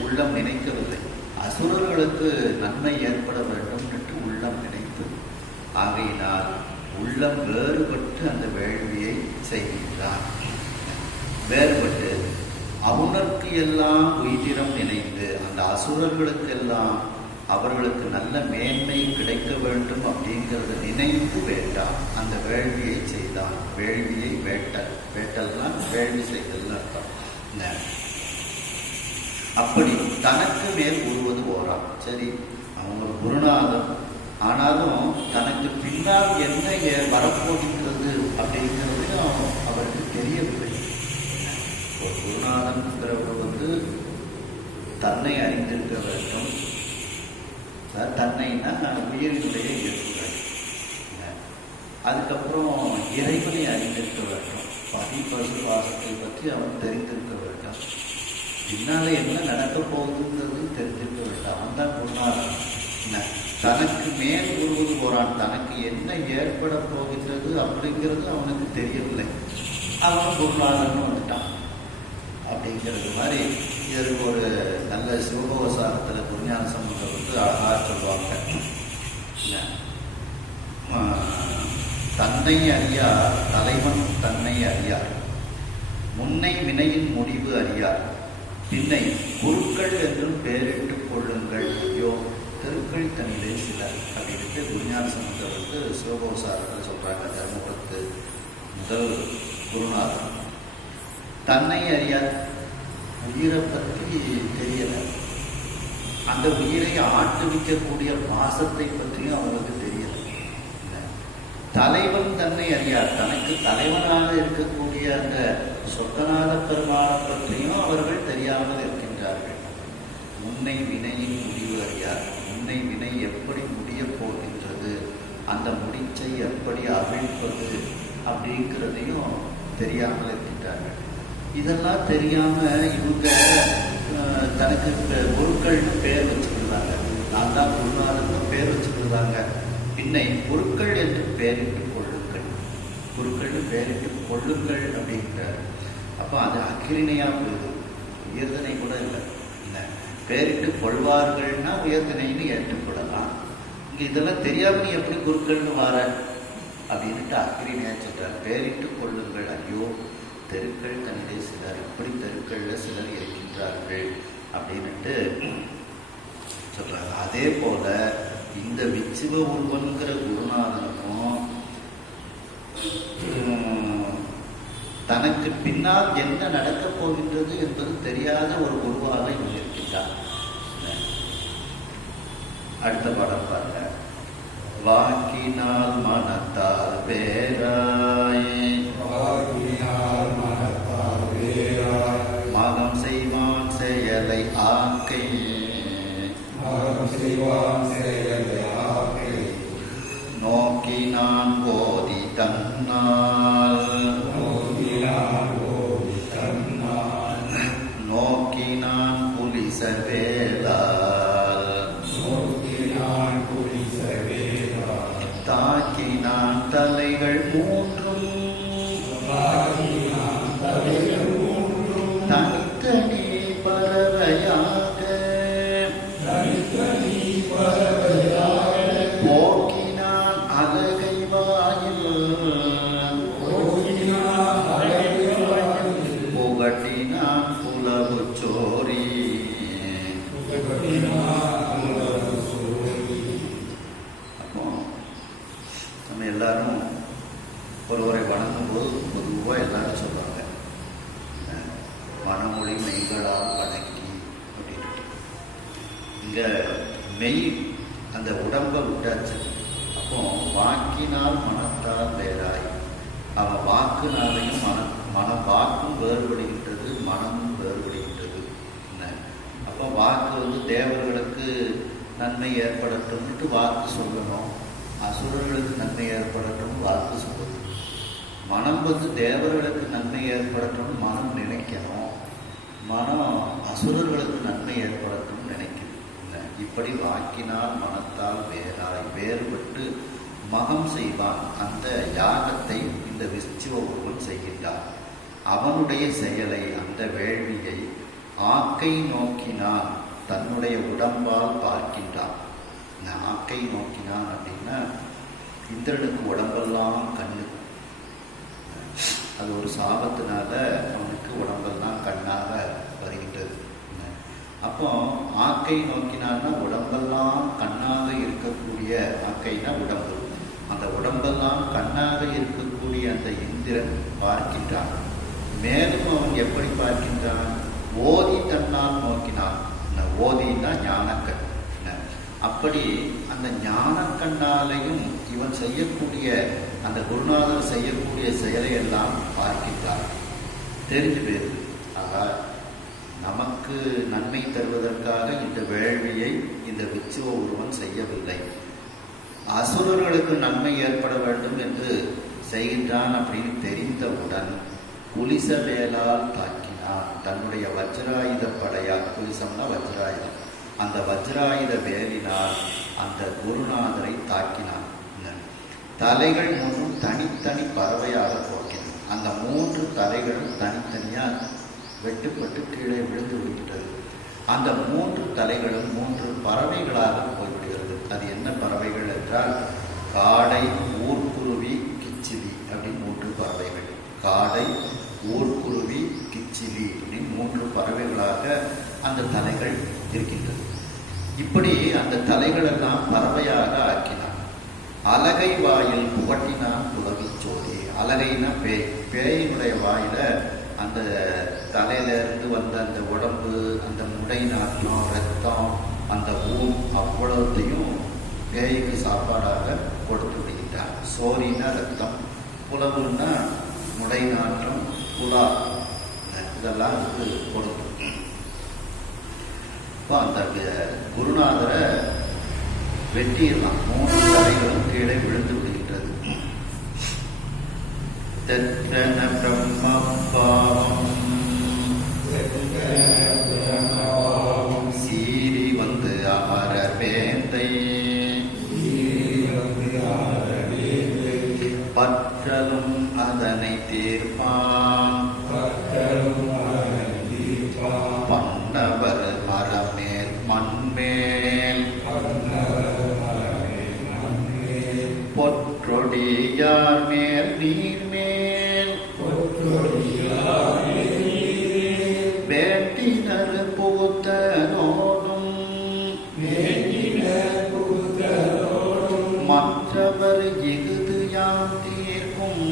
உள்ளம் நினைக்கவில்லை, அசுரர்களுக்கு நன்மை ஏற்பட வேண்டும் என்று உள்ளம் நினைத்தது. ஆகையினால் உள்ளம் வேறுபட்டு அந்த வேள்வியை செய்கின்றான். வேறுபட்டு அவுணர்க்கு எல்லாம் உயிரிடம் நினைந்து அந்த அசுரர்களுக்கு எல்லாம் அவர்களுக்கு நல்ல மேன்மை கிடைக்க வேண்டும் அப்படிங்கிறத நினைத்து வேண்டாம் அந்த வேள்வியை செய்தான். வேள்வியை வேட்டல்னா வேள்வி செய்தல் அர்த்தம். அப்படி தனக்கு மேல் உருவது போறான். சரி, அவங்க குருநாதன், ஆனாலும் தனக்கு பின்னால் என்ன வரப்போகின்றது அப்படிங்கிறது அவருக்கு தெரியவில்லை. ஒரு குருநாதன்கிறவர் வந்து தன்னை அறிந்திருக்க வேண்டும். தன்னைன்னா உயிரினுடைய இயற்கைகள், அதுக்கப்புறம் இறைவனை அறிந்திருக்க வேண்டும். பதி பசு வாசத்தை பற்றி அவன் தெரிந்திருக்க வேண்டும். பின்னால என்ன நடக்க போகுதுங்கிறது தெரிஞ்சிருக்க வேண்டும். அவன் தான் குருநாதன். தனக்கு மேல் உருவது போறான். தனக்கு என்ன ஏற்பட போகின்றது அப்படிங்கிறது அவனுக்கு தெரியவில்லை. அவன் குருநாதன் வந்துட்டான் அப்படிங்கிறது மாதிரி. இதற்கு ஒரு நல்ல சிவபோசாரத்தில் குருஞான சம்பந்தர் வந்து அழகாக சொல்லுவாங்க, தன்னை அறியார் தலைவன் தன்னை அறியார், முன்னை வினையின் முடிவு அறியார், பின்னை குருக்கள் என்றும் பெயரிட்டுக் கொள்ளுங்கள் ஐயோ திருக்கள் தனிலே சிலர் அப்படின்ட்டு குருஞான சம்பந்தர் வந்து சிவபோசாரத்தில் சொல்றாங்க. தர்மபுரத்து முதல் குருநாதன் தன்னை அறியார், உயிரை பற்றி தெரியல, அந்த உயிரை ஆட்டுவிக்கக்கூடிய பாசத்தை பற்றியும் அவங்களுக்கு தெரியல. தலைவன் தன்னை அறியார். தனக்கு தலைவனாக இருக்கக்கூடிய அந்த சொக்கநாத பெருமானை பற்றியும் அவர்கள் தெரியாமல் இருக்கின்றார்கள். முன்னை வினையின் முடிவு அறியார். முன்னை வினை எப்படி முடிய போகின்றது, அந்த முடிச்சை எப்படி அவிழ்ப்பது அப்படிங்கிறதையும் தெரியாமல் இருக்கின்றார்கள். இதெல்லாம் தெரியாம இவங்க தனக்கு பொருட்கள்னு பேர் வச்சுக்கிடுவாங்க. நான் தான் குருநாதன் பேர் வச்சுக்கிடுவாங்க. பின்னை பொருட்கள் என்று பெயரிட்டு கொள்ளுங்கள், பொருட்கள்னு பெயரிட்டு கொள்ளுங்கள் அப்படிங்கிறார். அப்போ அது அக்கிரிணையா போகுது, உயர்தனை கூட இல்லை. பெயரிட்டு கொள்வார்கள்னா உயர்தனைன்னு ஏற்றுக்கொள்ளலாம். இங்க இதெல்லாம் தெரியாம நீ எப்படி குருக்கள்னு வார அப்படின்ட்டு அக்கிரிணையா சொல்றார். பெயரிட்டு கொள்ளுங்கள். ஐயோ, தெருக்கள் தனிலே சிலர், இப்படி தெருக்கள்ல சிலர் இருக்கின்றார்கள் அப்படின்ட்டு சொல்றாங்க. அதே போல இந்த விச்சுவ உருவன்கிற குருநாதனுக்கும் தனக்கு பின்னால் என்ன நடக்கப் போகின்றது என்பது தெரியாத ஒரு குருவாக இவங்க இருக்கின்றார். அடுத்த பாடம் பாருங்க. வாக்கினால் மனத்தால் வேறாய் மகம் செய்வான் செயலை ஆக்கை நோக்கினான் போதி தன்னால் நோக்கினான் புலிச வேளால் தாக்கினான் தலைகள் மூன்றும் தனித்தனி பறவையாக போக்கினான் அலகை வாயில் புகட்டினான் புலவு சோரி. அப்போ நம்ம எல்லாரும் ஒருவரை வணங்கும் போது பொதுவாக எல்லாரும் சொல்றாங்க, மனமொழி மெய்களால் வணங்கி அப்படின்னு. இங்க மெய் அந்த உடம்பை விட்டாச்சு. அப்போ வாக்கினால் மனத்தால் வேறாய். அவன் வாக்குனாலையும் வாக்கும் வேறுபடுகின்றது, மனமும் வேறுபடுகின்றது. அப்போ வாக்கு தேவர்களுக்கு நன்மை ஏற்படட்டும்ட்டு வாக்கு சொல்லணும், அசுரர்களுக்கு நன்மை ஏற்படட்டும் வாக்கு சொல்லணும். மனம் தேவர்களுக்கு நன்மை ஏற்படட்டும் மனம் நினைக்கணும், மனம் அசுரர்களுக்கு நன்மை ஏற்படட்டும் நினைக்கணும். இப்படி வாக்கினால் மனத்தால் வேறாய் வேறுபட்டு மகம் செய்வான். அந்த யாகத்தை இந்த விச்சுவ ஒருவன் செய்கின்றான். அவனுடைய செயலை, அந்த வேள்வியை ஆக்கை நோக்கினான், தன்னுடைய உடம்பால் பார்க்கின்றான். ஆக்கை நோக்கினான் அப்படின்னா இந்திரனுக்கு உடம்பெல்லாம் கண்ணு. அது ஒரு சாபத்தினால அவனுக்கு உடம்பெல்லாம் கண்ணாக வருகின்றது. அப்போ ஆக்கை நோக்கினான்னா உடம்பெல்லாம் கண்ணாக இருக்கக்கூடிய, ஆக்கைனா உடம்பு, அந்த உடம்பெல்லாம் கண்ணாக இருக்கக்கூடிய அந்த இந்திரன் பார்க்கின்றான். மேலும் அவன் எப்படி பார்க்கின்றான்? ஓதி தன்னால் நோக்கினான். ஓதினா ஞானக்கண். அப்படி அந்த ஞானக்கண்ணாலையும் இவன் செய்யக்கூடிய, அந்த குருநாதர் செய்யக்கூடிய செயலை எல்லாம் பார்க்கின்றான். தெரிஞ்சு போயிருது, ஆகா நமக்கு நன்மை தருவதற்காக இந்த வேள்வியை இந்த விச்சுவ ஒருவன் செய்யவில்லை, அசுரர்களுக்கு நன்மை ஏற்பட வேண்டும் என்று செய்கின்றான் அப்படின்னு தெரிந்தவுடன் புலிச வேலால் தாக்கினான். தன்னுடைய வஜ்ராயுத படையால், புலிசம்னா வஜ்ராயுதம், அந்த வஜ்ராயுத வேலினால் அந்த குருநாதரை தாக்கினான். தலைகள் மூன்றும் தனித்தனி பறவையாக போக்கினான். அந்த 3 தலைகளும் தனித்தனியாக வெட்டுப்பட்டு கீழே விழுந்து விடுகின்றது. அந்த 3 தலைகளும் 3 பறவைகளாக போய்விடுகிறது. அது என்ன பறவைகள் என்றால் காடை, ஊர்க்குருவி, கிச்சிலி அப்படின்னு 3 பறவைகள். காடை, ஊர்க்குருவி, கிச்சிலி அப்படின்னு 3 பறவைகளாக அந்த தலைகள் இருக்கின்றது. இப்படி அந்த தலைகள் எல்லாம் பறவையாக ஆக்கினான். அலகை வாயில் புகட்டினான் புலவி சோதி. அலகைனா பேய். பேயினுடைய வாயில அந்த தலையிலிருந்து வந்த அந்த உடம்பு, அந்த முடை நாட்டம், ரத்தம், அந்த ஊம் அவ்வளவுத்தையும் பேய்க்கு சாப்பாடாக கொடுத்து விடுகின்றார். சோரினா ரத்தம், புலவுன்னா முடை நாற்றம், புலா, இதெல்லாம் கொடுத்து. இப்போ அந்த குருநாதரை வெட்டிடலாம். 3 தலைகளும் கீழே விழுந்து விடுகின்றது. தெற்றன பிரம்மபாவம் சீறி வந்து அமர வேந்தை பற்றலும் அதனை தீர்ப்பான் பன்னவர் மரமேல் மண்மேல் பொற்றொடியார் மேல் நீர்மேல் வேட்டினர் புகுத்த நோடும் மற்றவர் இகுது யாம் தீர்க்கும்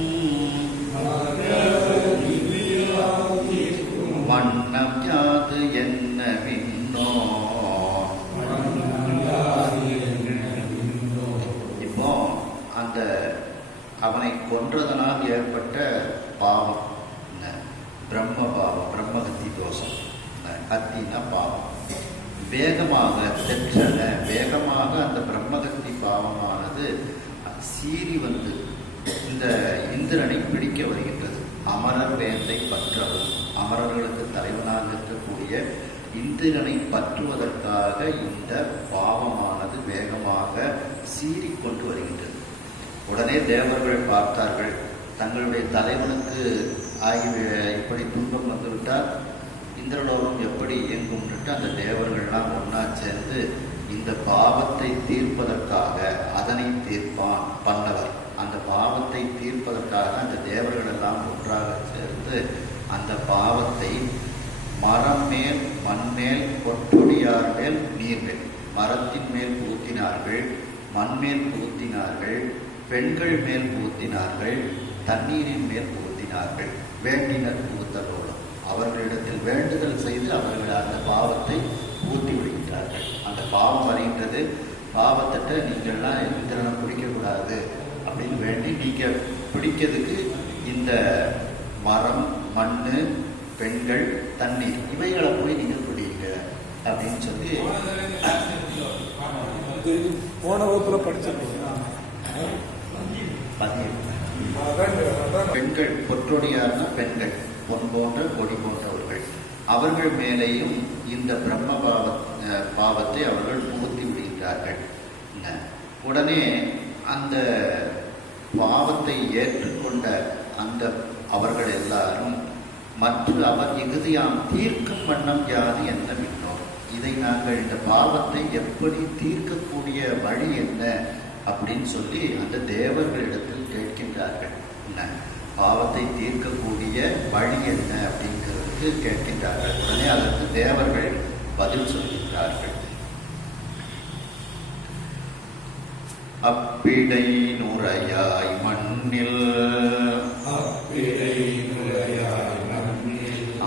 வண்ணம் யாது என்ன விண்ணோ. இப்போ அந்த அவனை கொன்றதனால் ஏற்பட்ட பாவம் பிரம்ம பாவம், பிரம்மகத்தி தோஷம். கத்தினா பாவம். வேகமாக தெற்றன, வேகமாக அந்த பிரம்மகத்தி பாவமானது சீறி வந்து இந்த இந்திரனை பிடிக்க வருகின்றது. அமரர் வேந்தை பற்றவும், அமரர்களுக்கு தலைவனாக இருக்கக்கூடிய இந்திரனை பற்றுவதற்காக இந்த பாவமானது வேகமாக சீறிக்கொண்டு வருகின்றது. உடனே தேவர்கள் பார்த்தார்கள், தங்களுடைய தலைவனுக்கு ஆகிய இப்படி துன்பம் வந்துவிட்டால் இந்திரலோகம் எப்படி இயங்கும்னுட்டு அந்த தேவர்கள்லாம் ஒன்றா சேர்ந்து இந்த பாவத்தை தீர்ப்பதற்காக, அதனை தீர்ப்பான் பன்னவர், அந்த பாவத்தை தீர்ப்பதற்காக அந்த தேவர்கள் எல்லாம் ஒன்றாக சேர்ந்து அந்த பாவத்தை மரம் மேல் மண்மேல் பொற்றொடியார் மேல் நீர்மேல், மரத்தின் மேல் புகுத்தினார்கள், மண்மேல் புகுத்தினார்கள், பெண்கள் மேல் புகுத்தினார்கள், தண்ணீரின் மேல் புகுத்தினார்கள். வேண்டினர் புகுத்தலோடும் அவர்களிடத்தில் வேண்டுதல் செய்து அவர்கள் அந்த பாவத்தை ஊற்றி விடுகின்றார்கள். அந்த பாவம் வருகின்றது. பாவத்திட்ட நீங்கள்லாம் இந்திரனை பிடிக்கக்கூடாது அப்படின்னு வேண்டி, நீங்கள் பிடிக்கிறதுக்கு இந்த மரம், மண், பெண்கள், தண்ணீர் இவைகளை போய் நீங்கள் பிடிங்க அப்படின்னு சொல்லி போன வகுப்புல படிச்சிருக்கீங்க. பெண்கள் பொற்றொடியார்னா பெண்கள், பொன் போன்ற கொடி போன்றவர்கள், அவர்கள் மேலேயும் இந்த பிரம்ம பாவத்தை அவர்கள் புகுத்தி விடுகின்றார்கள். உடனே அந்த பாவத்தை ஏற்றுக்கொண்ட அந்த அவர்கள் எல்லாரும் மற்ற அவர் இறுதியாம் தீர்க்கும் வண்ணம் யாது என்ன விண்ணோம், இதை நாங்கள் இந்த பாவத்தை எப்படி தீர்க்கக்கூடிய வழி என்ன அப்படின்னு சொல்லி அந்த தேவர்களிடத்தில் கேட்கின்றார்கள். பாவத்தை தீர்க்கக்கூடிய வழி என்ன அப்படிங்கிறதுக்கு கேட்கின்றார்கள். உடனே அதற்கு தேவர்கள் பதில் சொல்கின்றார்கள். அப்பிடை நுரையாய் மண்ணில்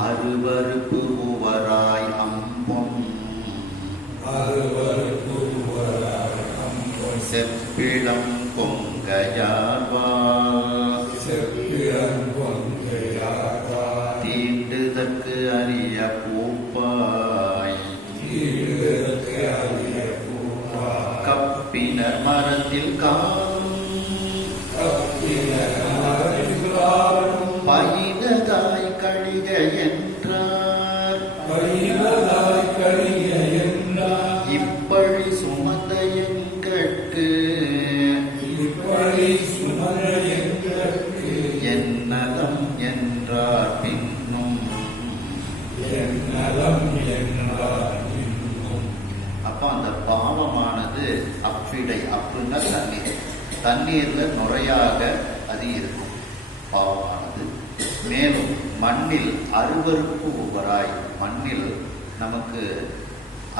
அருவருப்பு உவராய் அம்பொன் செப்பிடம் கொங்கையார்வார் தீண்டுதற்கு அரிய பூப்பாய் கப்பினர் மரத்தில் காணும் பயினதாய் கழிக என்றார். இப்பழி சுமந்த எங்கட்கு என்னலம் என்றார் பின்னும். அப்ப அந்த பாவமானது அப்பிடை, அப்படின்னா தண்ணீர், தண்ணீர்ல நுரையாக அது இருக்கும் பாவமானது. மேலும் மண்ணில் அருவருப்பு உவராய், மண்ணில் நமக்கு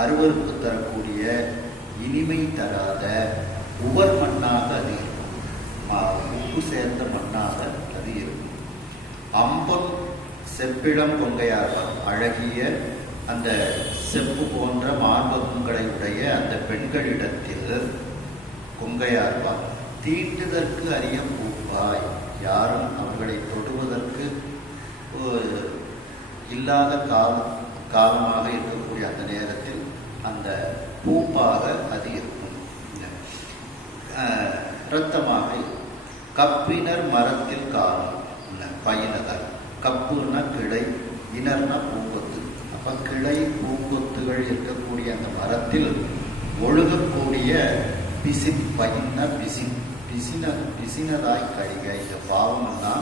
அருவருப்பு தரக்கூடிய இனிமை தராத உவர் மண்ணாக அது இருக்கும், உப்பு சேர்ந்த மண்ணாக அது இருக்கும். அம்பொன் செப்பிடம் கொங்கையார்வார், அழகிய அந்த செப்பு போன்ற மார்பகங்களை உடைய அந்த பெண்களிடத்தில் கொங்கையார்வார் தீண்டுதற்கு அறிய பூப்பாய், யாரும் அவர்களை தொடுவதற்கு இல்லாத காலமாக இருக்கக்கூடிய அந்த நேரத்தில் அந்த பூப்பாக அது இருக்கும். இரத்தமாக கப்பினர் மரத்தில் காலம் பயினதர். கப்புன்னா கிளை, இனர்னா பூங்கொத்து. அப்ப கிளை பூங்கொத்துகள் இருக்கக்கூடிய அந்த மரத்தில் ஒழுகக்கூடிய பிசின், பயின பிசினதாய் கழிக. இந்த பாவம்னா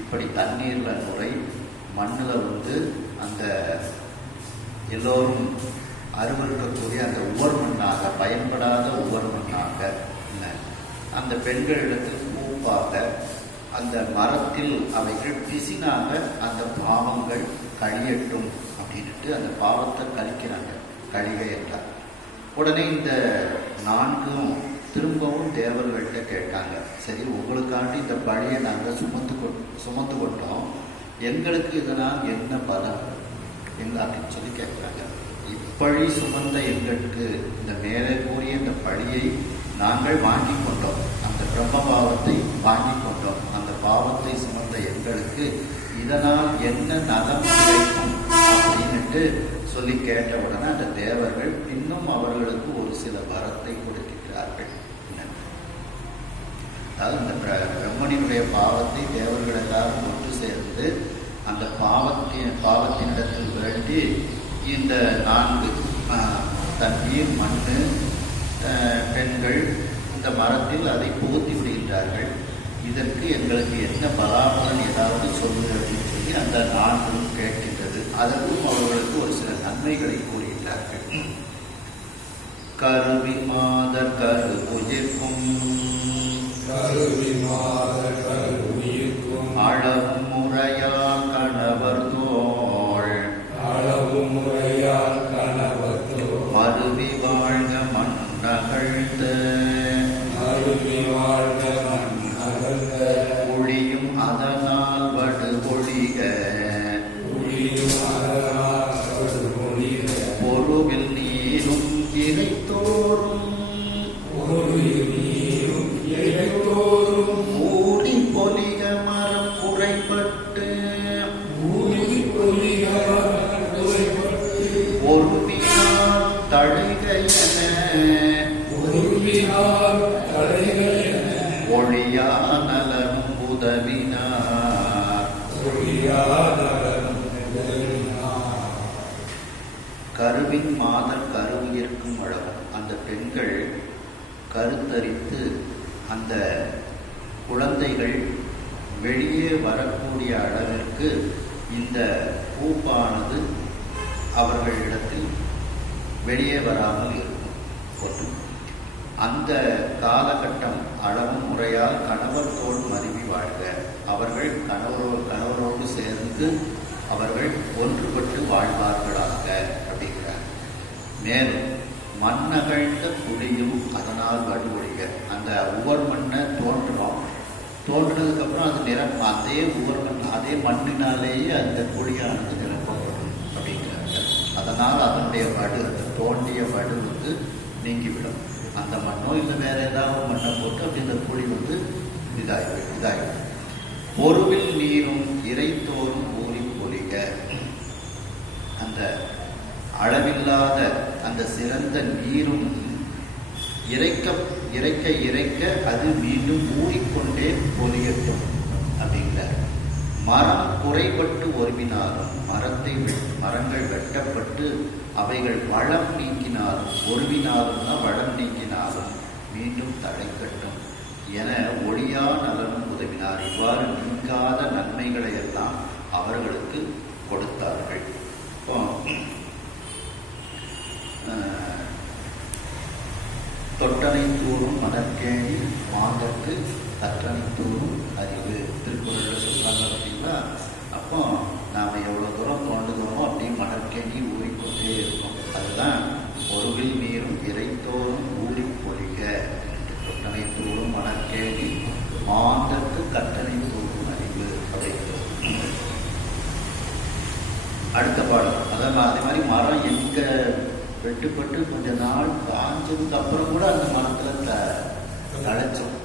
இப்படி தண்ணீர்ல நுரை, மண்ணில் வந்து அந்த எல்லோரும் அருவருக்கக்கூடிய அந்த உவர் மண்ணாக, பயன்படாத உவர் மண்ணாக அந்த பெண்களிடத்தில் பூப்பாக அந்த மரத்தில் அவைகள் பிசினாக அந்த பாவங்கள் கழியட்டும் அப்படின்ட்டு அந்த பாவத்தை கழிக்கிறாங்க, கழிக என்றார். உடனே இந்த 4 திரும்பவும் தேவர்கள்ட்ட கேட்டாங்க, சரி உங்களுக்காண்டி இந்த பழியை நாங்கள் சுமந்து கொண்டோம், எங்களுக்கு இதனால் என்ன பலன் அப்படின்னு சொல்லி கேட்குறாங்க. இப்பழி சுமந்த எங்களுக்கு இந்த மேலே கூறிய இந்த பழியை நாங்கள் வாங்கி கொண்டோம், அந்த பிரம்ம பாவத்தை வாங்கி கொண்டோம், அந்த பாவத்தை சுமந்த எங்களுக்கு இதனால் என்ன நலம் கிடைக்கும் அப்படின்ட்டு சொல்லி கேட்டவுடனே அந்த தேவர்கள் இன்னும் அவர்களுக்கு ஒரு சில வரத்தை கொடுக்கிறார்கள். அதாவது இந்த பிரம்மனினுடைய பாவத்தை தேவர்கள் எல்லாரும் ஒன்று சேர்ந்து அந்த பாவத்தினிடத்தில் வேண்டி இந்த 4 தண்ணீர், மண், பெண்கள் இந்த மரத்தில் அதை புகுத்தி விடுகின்றார்கள். இதற்கு எங்களுக்கு என்ன பலாபலன் ஏதாவது சொல்லு அப்படின்னு சொல்லி அந்த 4 கேட்கின்றது. அதற்கும் அவர்களுக்கு ஒரு சில நன்மைகளை கூறுகின்றார்கள். கருவி மாதர் கரு உயிர்க்கும் அளவு முறையா கணவர் தோள் மருவி வாழ்க மன்னகழ்ந்த ஒளியும் அதனால் வடு ஒழிக பொருவில் நீரும் இறைத்தோறும் ஊடி பொலிக மரம் குறைபட்டு ஒருவினால் தழைகையன ஒழியா நலனும் உதவினார். கருவின் மாதர் கருவியற்கும் அளவும் அந்த பெண்கள் கருத்தரித்து அந்த குழந்தைகள் வெளியே வரக்கூடிய அளவிற்கு இந்த பூப்பானது அவர்களிடத்தில் வெளியே வராமல் இருக்கும். அந்த காலகட்டம் அளவு முறையால் கணவர் தோல் மருவி வாழ்க. அவர்கள் கணவரோடு சேர்ந்து அவர்கள் ஒன்றுபட்டு வாழ்வார்களாக அப்படிங்கிறார். மேலும் மண்ணகழ்ந்த குழியும் அதனால் வடுவொழிக. அந்த உவர் மண்ணை தோன்றினதுக்கப்புறம் அது அதே உவர் மண், அதே மண்ணினாலேயே அந்த குழியானது நிரப்பப்படும் அப்படிங்கிறாங்க. அதனால் அதனுடைய வடு, அந்த தோண்டிய வடு வந்து நீங்கிவிடும். அந்த மண்ணோ இல்லை வேற ஏதாவது மண்ணை போட்டு அப்படி அந்த குழி வந்து இதாகிடும். பொருவில் நீரும் இறைத்தோறும் ஊறி பொலிக. அந்த அளவில்லாத அந்த சிறந்த நீரும் இறைக்க அது மீண்டும் ஊறிக்கொண்டே பொலியட்டும் அப்படிங்கிறார். மரம் குறைபட்டு ஒருவினாலும் மரங்கள் வெட்டப்பட்டு அவைகள் வளம் நீக்கினாலும், ஒருவினாலும்னா வளம் நீக்கினாலும் மீண்டும் தடைக்கட்டும் என ஒழியா நலனும் உதவினார். இவ்வாறு நீங்காத நன்மைகளை எல்லாம் அவர்களுக்கு கொடுத்தார்கள். இப்போ தொட்டனை தூரும் மணற்கேணி மாதற்கு கற்றனை தூரும் அறிவு திருக்குறளில் சொல்றாங்க பார்த்தீங்களா. அப்போ நாம் எவ்வளோ தூரம் தோண்டுகிறோமோ அப்படியே மணற்கேணி ஊறிக்கொண்டே இருக்கும். அதுதான் பொருவில் நீரும் இறைத்தோறும் ஊறி பொழிக. தொட்டனை தூரும் மணற்கேணி மாதற்கு கற்றனை தூரும் அறிவு அப்படிங்கிறது அடுத்த பாடம். அதான் அதே மாதிரி மரம் எங்க வெட்டுப்பட்டு கொஞ்ச நாள் காஞ்சதுக்கு அப்புறம் கூட அந்த மரத்துல தழைச்சோம்.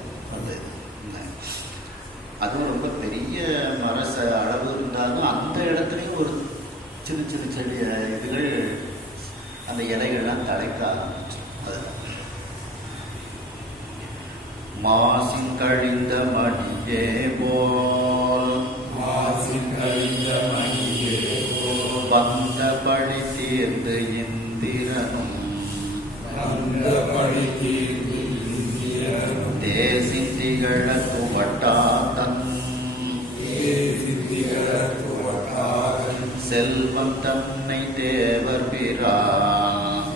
அதுவும் ரொம்ப பெரிய மரச அளவு இருந்தாலும் அந்த இடத்துலையும் ஒரு சின்ன சின்ன செடி இதுகள் அந்த இலைகள்லாம் தழைக்க ஆரம்பிச்சு. அதுதான் மாசின் கழிந்த மணியே போல் வந்த பழி தீர்ந்து இந்திரனும் தேசின் திகழ துவட்டாதன் செல்வம் தன்னை தேவர் பிரான்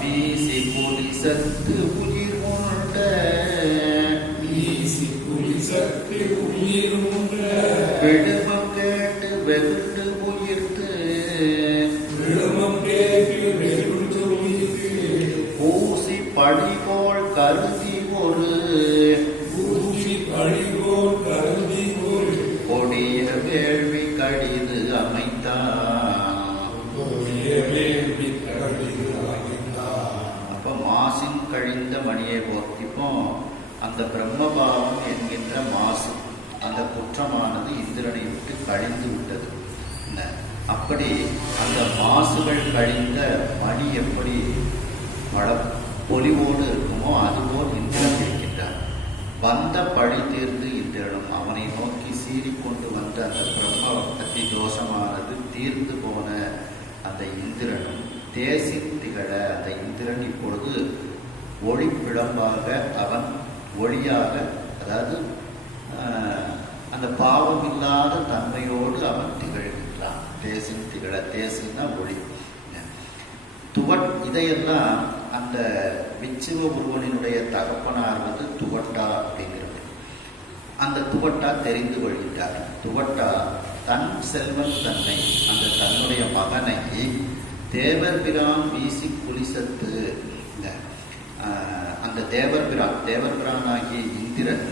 வீசி புலிசத்து உயிர் உண்ட விடுமம் கேட்டு வெகுண்டு உயிர்த்து பூசி பழிபோல் கருதி ஒரு கொடிய வேள்வி கடிது அமைத்தான். அப்ப மாசின் கழிந்த மணியை இப்போ அந்த பிரம்மபாவம் என்கின்ற மாசு, அந்த குற்றமானது இந்திரனை விட்டு கழிந்து விட்டது. அப்படி அந்த மாசுகள் கழிந்த மணி எப்படி பொலிவோடு இருக்குமோ அதுபோல் இந்திரன் இருக்கின்றார். வந்த பழி தீர்ந்து இந்திரனும் அவனை நோக்கி சீறிக்கொண்டு வந்த அந்த பிரம்ம பக்தி தோஷமானது தீர்ந்து போன அந்த இந்திரனும் தேசின் திகழ அந்த இந்திரன் இப்பொழுது ஒளிப்பிழம்பாக அவன் ஒளியாக, அதாவது அந்த பாவம் இல்லாத தன்மையோடு அவன் திகழ்கின்றான். தேசின் திகழ, தேசின்னா ஒளி. இதையெல்லாம் அந்த விச்சுவ ஒருவனினுடைய தகப்பனார் துவட்டா அப்படிங்கிறது. அந்த துவட்டா தெரிந்து கொள்கின்றார். துவட்டா தன் செல்வன் தன்னை, அந்த தன்னுடைய மகனை தேவர் பிரான் வீசி புலிசத்து, அந்த தேவர் பிரான் ஆகிய இந்திரன்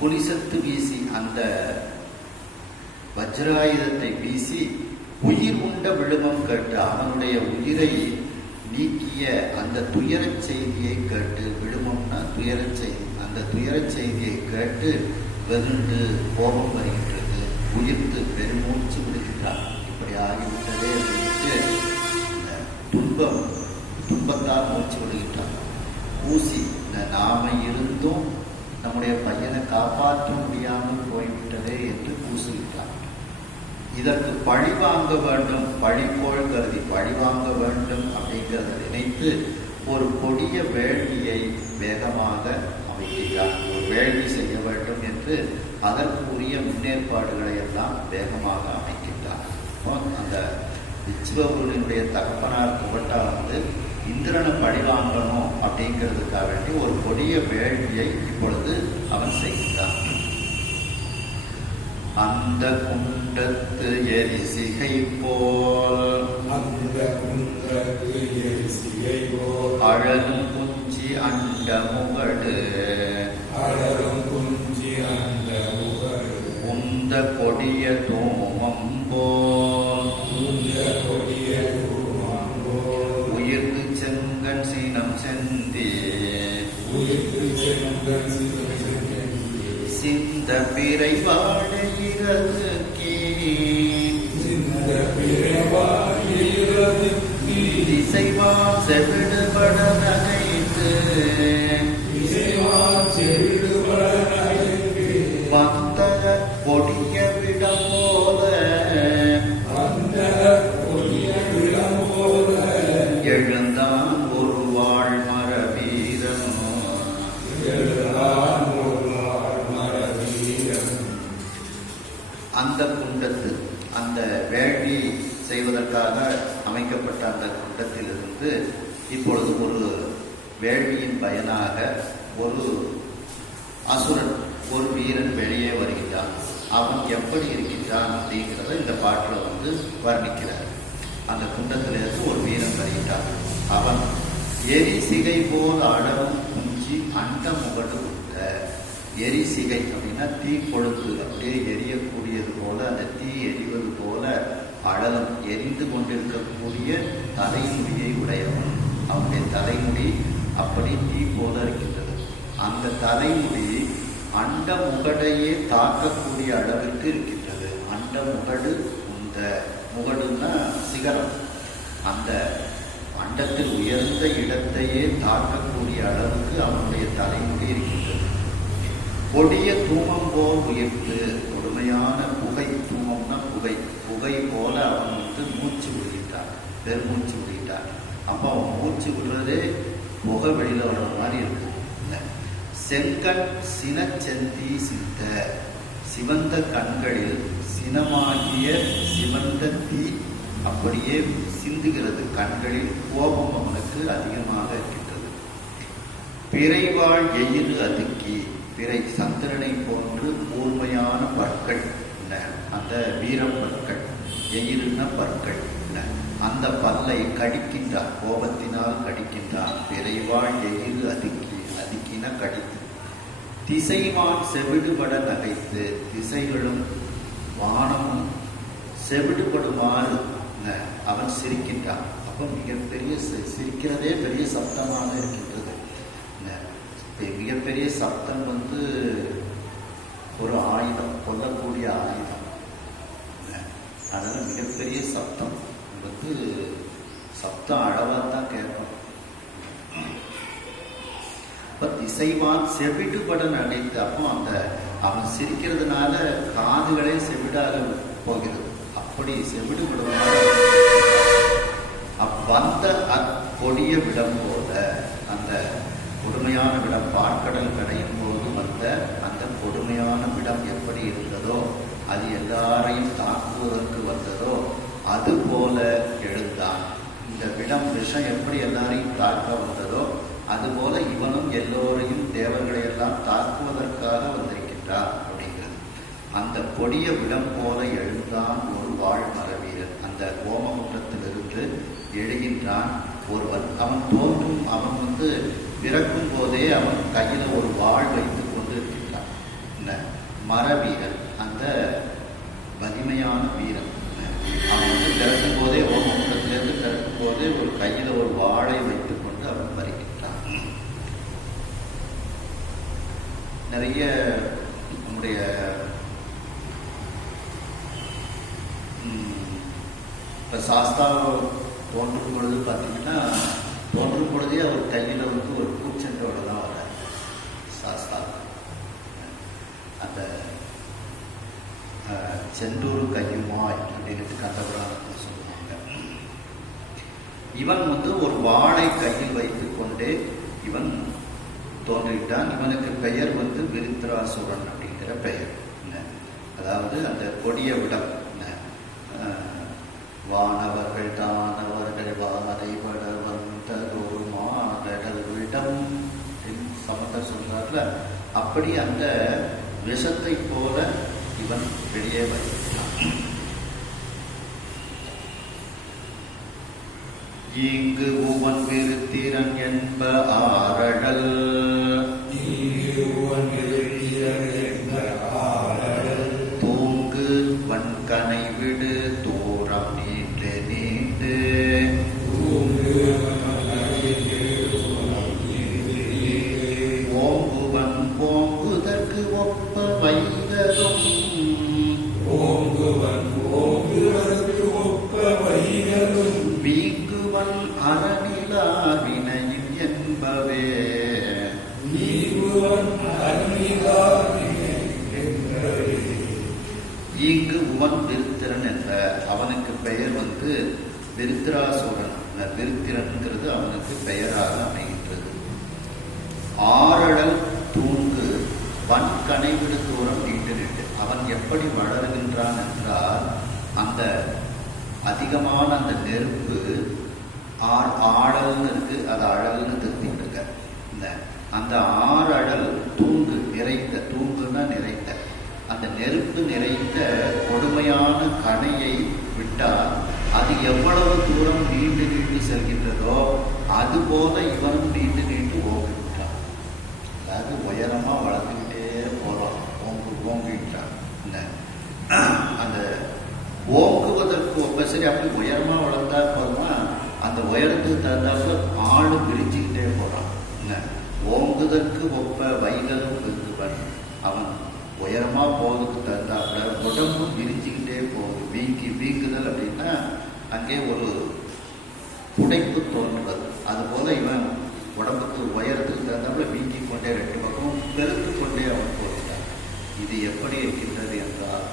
புலிசத்து வீசி, அந்த வஜ்ராயுதத்தை வீசி உயிர் உண்ட விழுமம் கேட்டு அவனுடைய உயிரை நீக்கிய அந்த துயரச் செய்தியை கேட்டு, விழுமம்னா துயரச் செய்தி, அந்த துயரச் செய்தியை கேட்டு வெகுண்டு கோபம் வருகின்றது, உயிர்த்து பெருமூச்சு விடுகின்றான். இப்படி ஆகிவிட்டதே அப்படின்ட்டு துன்பத்தால் மூச்சு விடுகின்றான். ஊசி, நாம இருந்தும் நம்முடைய பையனை காப்பாற்ற முடியாமல் போய்விட்டதே என்று கூசுகின்றான். இதற்கு பழி வாங்க வேண்டும், பழி போல் கருதி பழி வாங்க வேண்டும் அப்படிங்கிறத நினைத்து ஒரு கொடிய வேள்வியை வேகமாக அமைக்கிறார். ஒரு வேள்வி செய்ய வேண்டும் என்று அதற்குரிய முன்னேற்பாடுகளை எல்லாம் வேகமாக அமைக்கின்றார். அந்த விச்சுவனுடைய தகப்பனார் துவட்டா இந்திரனை பழி வாங்கணும் அப்படிங்கிறதுக்காக வேண்டி ஒரு கொடிய வேள்வியை இப்பொழுது அவன் செய்கிறான். அந்த குண்டத்து எரிசிகை போல் அழலும் குஞ்சி அண்ட முகடு உந்த கொடிய தூமம் போல் உயிர்த்து செங்கன் சீனம் செந்தி சிந்த பிறை வாழையிறது திசைவா செவிடுபட நகைத்து வந்த கொடிய விடம் போல எழுந்தான் ஒரு வாழ் மர வீரன். அந்த குண்டத்து, அந்த வேள்வி செய்வதற்காக அமைக்கப்பட்ட அந்த குண்டத்திலிருந்து இப்பொழுது ஒரு வேள்வியின் பயனாக ஒரு அசுரன், ஒரு வீரன் வெளியே வருகின்றான். அவன் எப்படி இருக்கின்றான் அப்படிங்கிறத இந்த பாட்டில் வர்ணிக்கிறார். அந்த குண்டத்திலிருந்து ஒரு வீரன் வருகின்றான். அவன் எரி சிகை போல் அடவும் குஞ்சி அண்ட முகடு உண்ட. எரி சிகை அப்படின்னா தீ கொழுந்து, அப்படியே எரியக்கூடியது போல, அந்த தீ எரிவது போல அழலும் எரிந்து கொண்டிருக்கக்கூடிய தலைமுடியை உடையவன். அவனுடைய தலைமுடி அப்படி தீ போல இருக்கின்றது. அந்த தலைமுடி அண்ட முகடையே தாக்கக்கூடிய அளவிற்கு இருக்கின்றது. அண்ட முகடு, இந்த முகடுன்னா சிகரம், அந்த அண்டத்தில் உயர்ந்த இடத்தையே தாக்கக்கூடிய அளவுக்கு அவனுடைய தலைமுடி இருக்கின்றது. கொடிய தூமம் போல் உயர்த்து, கொடுமையான புகை, தூமம்னா புகை, புகை போல அவன் மூச்சு விடுகிட்டான், பெருமூச்சு விடுகிட்டான். அப்போ அவன் மூச்சு விடுறதே புகை வெளியில வர மாதிரி இருக்கு. செங்கண் சினச்செந்தி சிந்த, சிவந்த கண்களில் சினமாகிய சிவந்த தீ அப்படியே சிந்துகிறது. கண்களில் கோபம் அவனுக்கு அதிகமாக இருக்கின்றது. பிறைவாள் எயிறு அதுக்கி, பிறை சந்திரனை போன்று கூர்மையான பற்கள், அந்த வீரப்பற்கள், எயிறுன பற்கள், அந்த பல்லை கடிக்கின்றான், கோபத்தினால் கடிக்கின்றான். பிறைவாள் எயிறு அதுக்கி, அதுக்கின கடித்து. திசைவான் செவிடுபட நகைத்து, திசைகளும் வானமும் செவிடுபடுமாறு அவன் சிரிக்கின்றான். அப்போ மிகப்பெரிய சிரிக்கிறதே பெரிய சப்தமாக இருக்கின்றது. மிகப்பெரிய சப்தம் ஒரு ஆயுதம், கொல்லக்கூடிய ஆயுதம். அதனால மிகப்பெரிய சப்தம் சப்தம் அளவாத்தான் கேட்கும். திசைவான் செவிடுபட நகைத்து, அப்போ அந்த அவன் சிரிக்கிறதுனால காதுகளே செவிடாக போகிறது. அப்படி செவிடுபடுவதால் வந்த கொடிய விடம் போல, அந்த கொடுமையான விடம், பார்க்கடல் கடையும் போது வந்த அந்த கொடுமையான விடம் எப்படி இருந்ததோ, அது எல்லாரையும் தாக்குவதற்கு வந்ததோ அது போல எழுந்தான். இந்த விடம் விஷம் எப்படி எல்லாரையும் தாக்க வந்ததோ அதுபோல இவனும் எல்லோரையும் தேவர்களை எல்லாம் தாக்குவதற்காக வந்திருக்கின்றான் அப்படிங்கிறது. அந்த கொடிய விடம் போல எழுந்தான் ஒரு வாழ் மரவீரன். அந்த கோமகுன்றத்திலிருந்து எழுகின்றான் ஒருவன். அவன் தோன்றும், அவன் பிறக்கும் போதே அவன் கையில ஒரு வாழ் வைத்துக் கொண்டு இருக்கின்றான். மரவீரன், அந்த வலிமையான வீரன். அவன் பிறக்கும் போதே, ஓமகுன்றத்திலிருந்து பிறக்கும் போதே ஒரு கையில ஒரு வாளை வைத்துக் கொண்டு அவன் வருகின்றான். நிறைய நம்முடைய இப்போ சாஸ்தா தோன்றும் பொழுது பார்த்தீங்கன்னா, தோன்றும் பொழுதே அவர் கையில் ஒரு பூச்செண்டோட தான் வர்றார் சாஸ்தா. அந்த செந்தூர் கையுமாய் அப்படின்னு கந்தபுராணத்தில் சொல்லுவாங்க. இவன் ஒரு வாளை கையில் வைத்துக் கொண்டே இவன் தோன்றிட்டான். இவனுக்கு பெயர் விருத்ராசுரன் அப்படிங்கிற பெயர். அதாவது அந்த கொடிய விடம், வானவர்கள் தானவர்கள் வாதைபட வந்ததொரு மாடல் விடம் சமந்தர் சொல்றாருல, அப்படி அந்த விஷத்தை போல இவன் வெளியே வருகிறான். இங்கு உவன் விருத்திரன் என்ப ஆரடல், தூங்கு வன்கனை விடு தூரம் நீண்டு நீண்டு, ஓங்குவன் ஓங்குதற்கு ஒப்ப வைகரும், வீங்குவன் அறநிலா வினையின் என்பவே, இங்கு உவன் விருத்திரன் என்ற அவனுக்கு பெயர் விருத்ராசுரன். விருத்திரன்கிறது அவனுக்கு பெயராக அமைகின்றது. ஆரடல் தூங்கு வன் கனைவிடு தூரம் நீண்டு நின்று, அவன் எப்படி வளர்கின்றான் என்றால், அந்த அதிகமான அந்த நெருப்பு ஆழல்னு இருக்கு, அது அழல்னு திருத்திட்டு அந்த ஆறடல் தூங்கு நிறைந்த, தூங்குன்னா நிறைந்த, அந்த நெருப்பு நிறைந்த கொடுமையான கணையை விட்டால் அது எவ்வளவு தூரம் நீண்டு நீண்டு செல்கின்றதோ அதுபோல இவனும் நீண்டு நீண்டு ஓங்குகின்றான். அதாவது உயரமா வளர்ந்துக்கிட்டே போறான், ஓங்குகின்றான். அந்த ஓங்குவதற்கு ஒப்ப சரி, அப்படி உயரமா வளர்ந்தா போறோமா, அந்த உயரத்துக்கு தகுந்தாப்புல ஆடு பிரிச்சுக்கிட்டே போறான். ஓங்கு ஓங்குதற்கு ஒப்ப வைகளும் வெங்குவன். அவன் உயரமா போவதுக்கு தகுந்தாப்புல உடம்பும் விரிஞ்சுக்கிட்டே போகும். வீங்குதல் அப்படின்னா அங்கே ஒரு புடைப்பு தோன்றுவது. அதுபோல இவன் உடம்புக்கு உயரத்துக்கு தகுந்தாப்புல வீங்கி கொண்டே ரெண்டு பக்கமும் பெருத்து கொண்டே அவன் போகிறான். இது எப்படி இருக்கின்றது என்றால்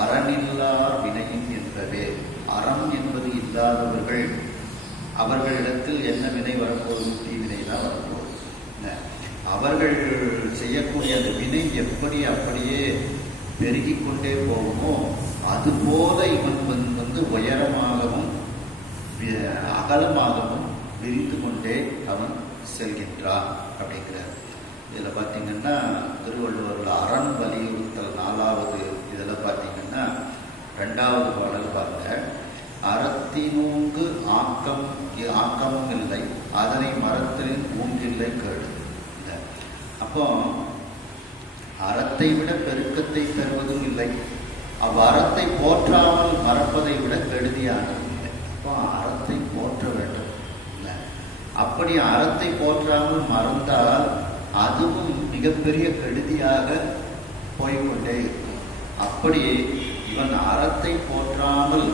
அறனில்லார் வினையின் என்பவே. அறம் என்பது இல்லாதவர்கள் அவர்களிடத்தில் என்ன வினை வரப்போகுது? தீவினை தான் வரப்போகுது. அவர்கள் செய்யக்கூடிய அந்த வினை எப்படி அப்படியே பெருகி கொண்டே போகுமோ அதுபோல இவன் உயரமாகவும் அகலமாகவும் விரிந்து கொண்டே அவன் செல்கின்றான் அப்படிங்கிறார். இதில் பார்த்தீங்கன்னா திருவள்ளுவரில் அரண் வலியுறுத்தல் 4வது இதில் பார்த்தீங்கன்னா 2வது பாடல் பாருங்க. அறத்தினூங்கு ஆக்கமும் இல்லை, அதனை மரத்தில் ஊங்கில்லை கேடு. அப்போ அறத்தை விட பெருக்கத்தை தருவதும் இல்லை, அவ்வறத்தை போற்றாமல் மறப்பதை விட கெடுதியானதும் இல்லை. அப்போ அறத்தை போற்ற வேண்டும் இல்லை. அப்படி அறத்தை போற்றாமல் மறந்தால் அதுவும் மிகப்பெரிய கெடுதியாக போய்கொண்டே இருக்கும். அப்படி இவன் அறத்தை போற்றாமல்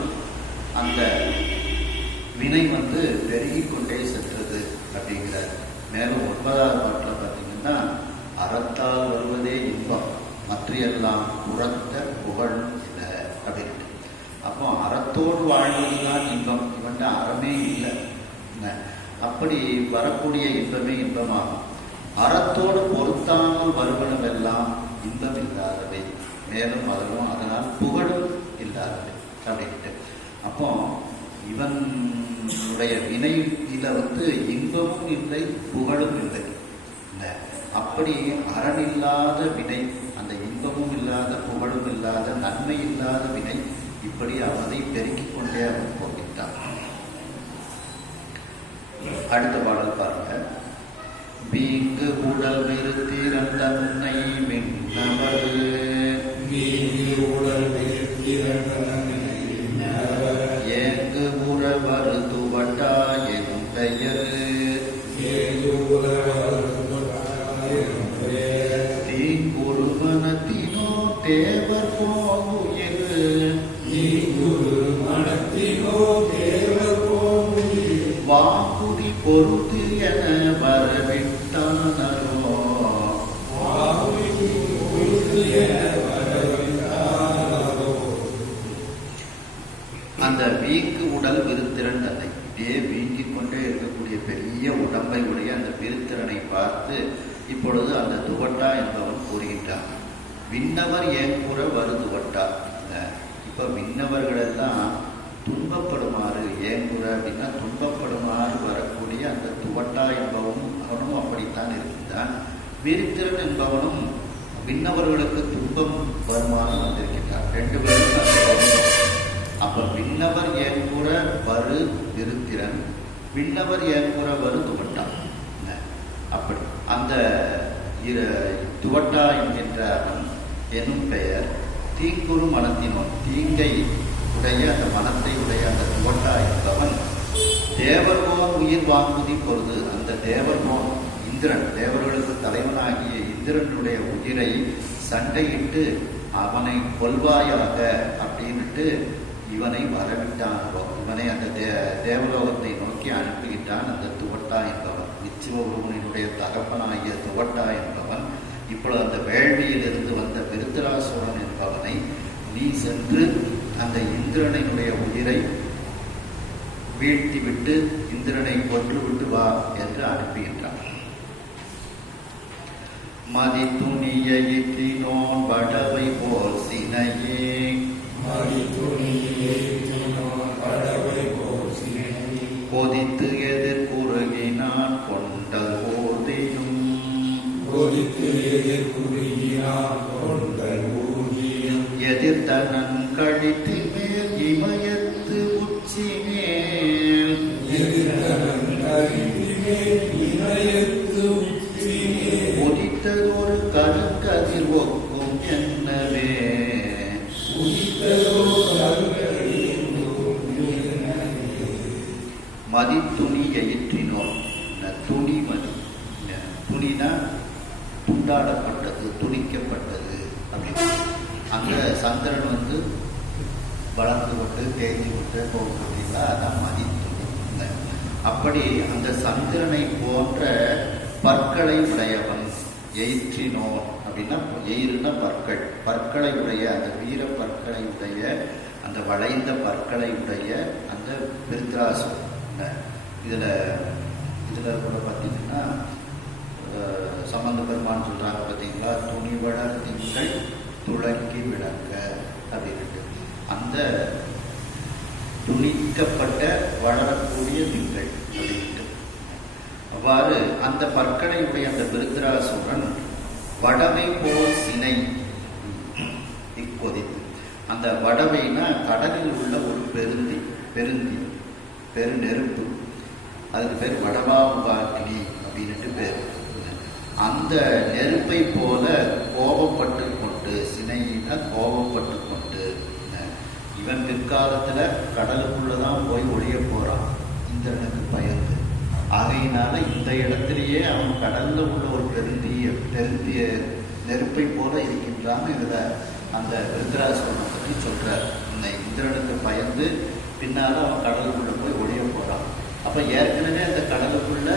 அந்த வினை பெருகி கொண்டே சென்றது அப்படிங்கிறார். மேலும் 9வது பாட்டில் பார்த்தீங்கன்னா அறத்தால் வருவதே இன்பம், மற்றையெல்லாம் உரத்த புகழ் இல்லை அப்படின்ட்டு. அப்போ அறத்தோடு வாழ்வதுதான் இன்பம். இவன்ட்டு அறமே இல்லை. அப்படி வரக்கூடிய இன்பமே இன்பமாகும். அறத்தோடு பொருத்தாமல் வருவனவெல்லாம் இன்பம் இல்லாதவை, மேலும் அதனால் புகழும் இல்லாதவை அப்படின்ட்டு. அப்போ இவனுடைய வினையில இன்பமும் இல்லை புகழும் இல்லை. அப்படி அறனில்லாத வினை, அந்த இன்பமும் இல்லாத புகழும் இல்லாத நன்மை இல்லாத வினை, இப்படி அவனை பெருக்கிக் கொண்டே அவன் போகின்றான். அடுத்த பாடல் பாருங்க. வீங்கு உடல் விருத்திரந்த முன்னை மின்னவர், ஏங்கு உறவர் துவட்டா எனும் பெயர், தீங்குரு மனத்தினோ தேவர் போகுயிர், வாக்குடி பொருத்து என வரவிட்டானோ, அந்த வீங்கு உடல் விருத்திரன் தன்னை, இதே வீங்கிக் கொண்டே இருக்கக்கூடிய பெரிய உடம்பை உடைய அந்த விருத்திரனை பார்த்து இப்பொழுது அந்த துவட்டா என்பவன் கூறுகின்றான். விண்ணவர் ஏங்குற வரு துவட்டா. இப்ப விண்ணவர்கள் எல்லாம் துன்பப்படுமாறு, ஏங்குற அப்படின்னா துன்பப்படுமாறு வரக்கூடிய அந்த துவட்டா என்பவனும் அவனும் அப்படித்தான் இருக்கின்றான். விருத்திரன் என்பவனும் விண்ணவர்களுக்கு துன்பம் வருமாறு வந்திருக்கின்றான். 2 பேரும். அப்ப விண்ணவர் ஏங்குற வரு விருத்திரன், விண்ணவர் ஏங்குற வரு துவட்டா. அப்படி அந்த துவட்டா என்கின்ற அவன் என்னும் பெயர் தீங்குரு மனத்தினோன், தீங்கை உடைய அந்த மனத்தை உடைய அந்த துவட்டா என்பவன் தேவர்கோன் உயிர் வாங்குதி பொழுது, அந்த தேவர்கோன் இந்திரன், தேவர்களுக்கு தலைவனாகிய இந்திரனுடைய உயிரை சண்டையிட்டு அவனை கொல்வாயாக அப்படின்ட்டு இவனை வரவிட்டானோ, இவனை அந்த தேவலோகத்தை நோக்கி அனுப்புகின்றான் அந்த துவட்டா என்பவன். நிச்சிவபூமனுடைய தகப்பனாகிய துவட்டா என்பவன் இப்பொழுது அந்த வேள்வியிலிருந்து வந்த விருத்தராசுரன் என்பவனை நீ சென்று அந்த இந்திரனுடைய உயிரை வீழ்த்திவிட்டு இந்திரனை கொன்றுவிட்டு வா என்று அனுப்புகின்றான். மதி துணியிற்றினோன் வடவை போல் சினையே, கொதித்து எதிர் குறுகினான் கொண்டல் போதினும், எதிர்த்தனன் கழித்து மேல் இமயத்து உச்சி மேல், உதித்ததொரு கருக்கதிர் ஒக்கும் என்னவே, மதித்துணி எயிற்றினோம். துணி மதி, துணினா அந்த சந்திரன் வந்து வளர்ந்து கொண்டு தேய்ச்சி கொண்டு போகிறீங்களா, அதான் மதித்துளி. அப்படி அந்த சந்திரனை போன்ற பற்களை உடையவன் எயிற்றினோன் அப்படின்னா, எயிறுனா பற்கள், பற்களை உடைய அந்த வீர பற்களை உடைய அந்த வளைந்த பற்களை உடைய அந்த விருத்ராசுரன். இதுல கூட பார்த்தீங்கன்னா சம்பந்த பெருமான் சொல்றாங்க பார்த்தீங்களா, துணிவளர் திங்கள் துளங்கி விளங்க அப்படின்ட்டு. அந்த துணிக்கப்பட்ட வளரக்கூடிய திங்கள் அப்படின்ட்டு. அவ்வாறு அந்த பற்களை உடைய அந்த விருத்ராசுரன் வடவை போல் சினை இக்கொதித்து. அந்த வடவைனா கடலில் உள்ள ஒரு பெருநெருப்பு, அதுக்கு பேர் வடவாமுகாக்கினி அப்படின்ட்டு பேர். அந்த நெருப்பை போல கோபப்பட்டு கொண்டு, சினையினா கோபப்பட்டு கொண்டு, இவன் பிற்காலத்துல கடலுக்குள்ளதான் போய் ஒழிய போறான் இந்திரனுக்கு பயந்து. ஆகையினால இந்த இடத்திலேயே அவன் கடல்ல உள்ள ஒரு பெருந்திய நெருப்பை போல இருக்கின்றான். இதுல அந்த விருத்ராசுரனை பற்றி சொல்றார். இந்த இந்திரனுக்கு பயந்து பின்னால அவன் கடலுக்குள்ள போய் ஒழிய போறான். அப்ப ஏற்கனவே அந்த கடலுக்குள்ள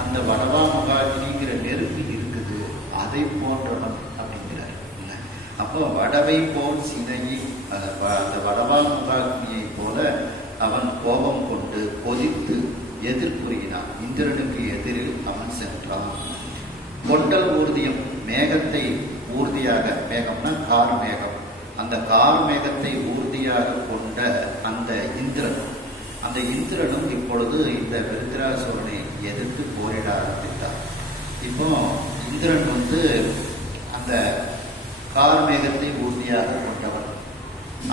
அந்த வடவாமுகாக்கினிங்கிற நெருப்பு இருக்குது, அதை போன்றவன் அப்படிங்கிறார். அப்போ வடவை போல் சினையை, அந்த வடவாமுகாக்கினியை போல அவன் கோபம் கொண்டு கொதித்து எதிர்ப்புரியினான். இந்திரனுக்கு எதிரில் அவன் சென்றான். கொண்டல் ஊர்தியம், மேகத்தை ஊர்தியாக, மேகம்னா கார் மேகம், அந்த கார் மேகத்தை ஊர்தியாக கொண்ட அந்த இந்திரனும் இப்பொழுது இந்த விருத்ராசுரனை எதிர்த்து போரிட ஆரம்பித்தார். இப்போ இந்திரன் வந்து அந்த கார் மேகத்தை ஊர்தியாக கொண்டவன்.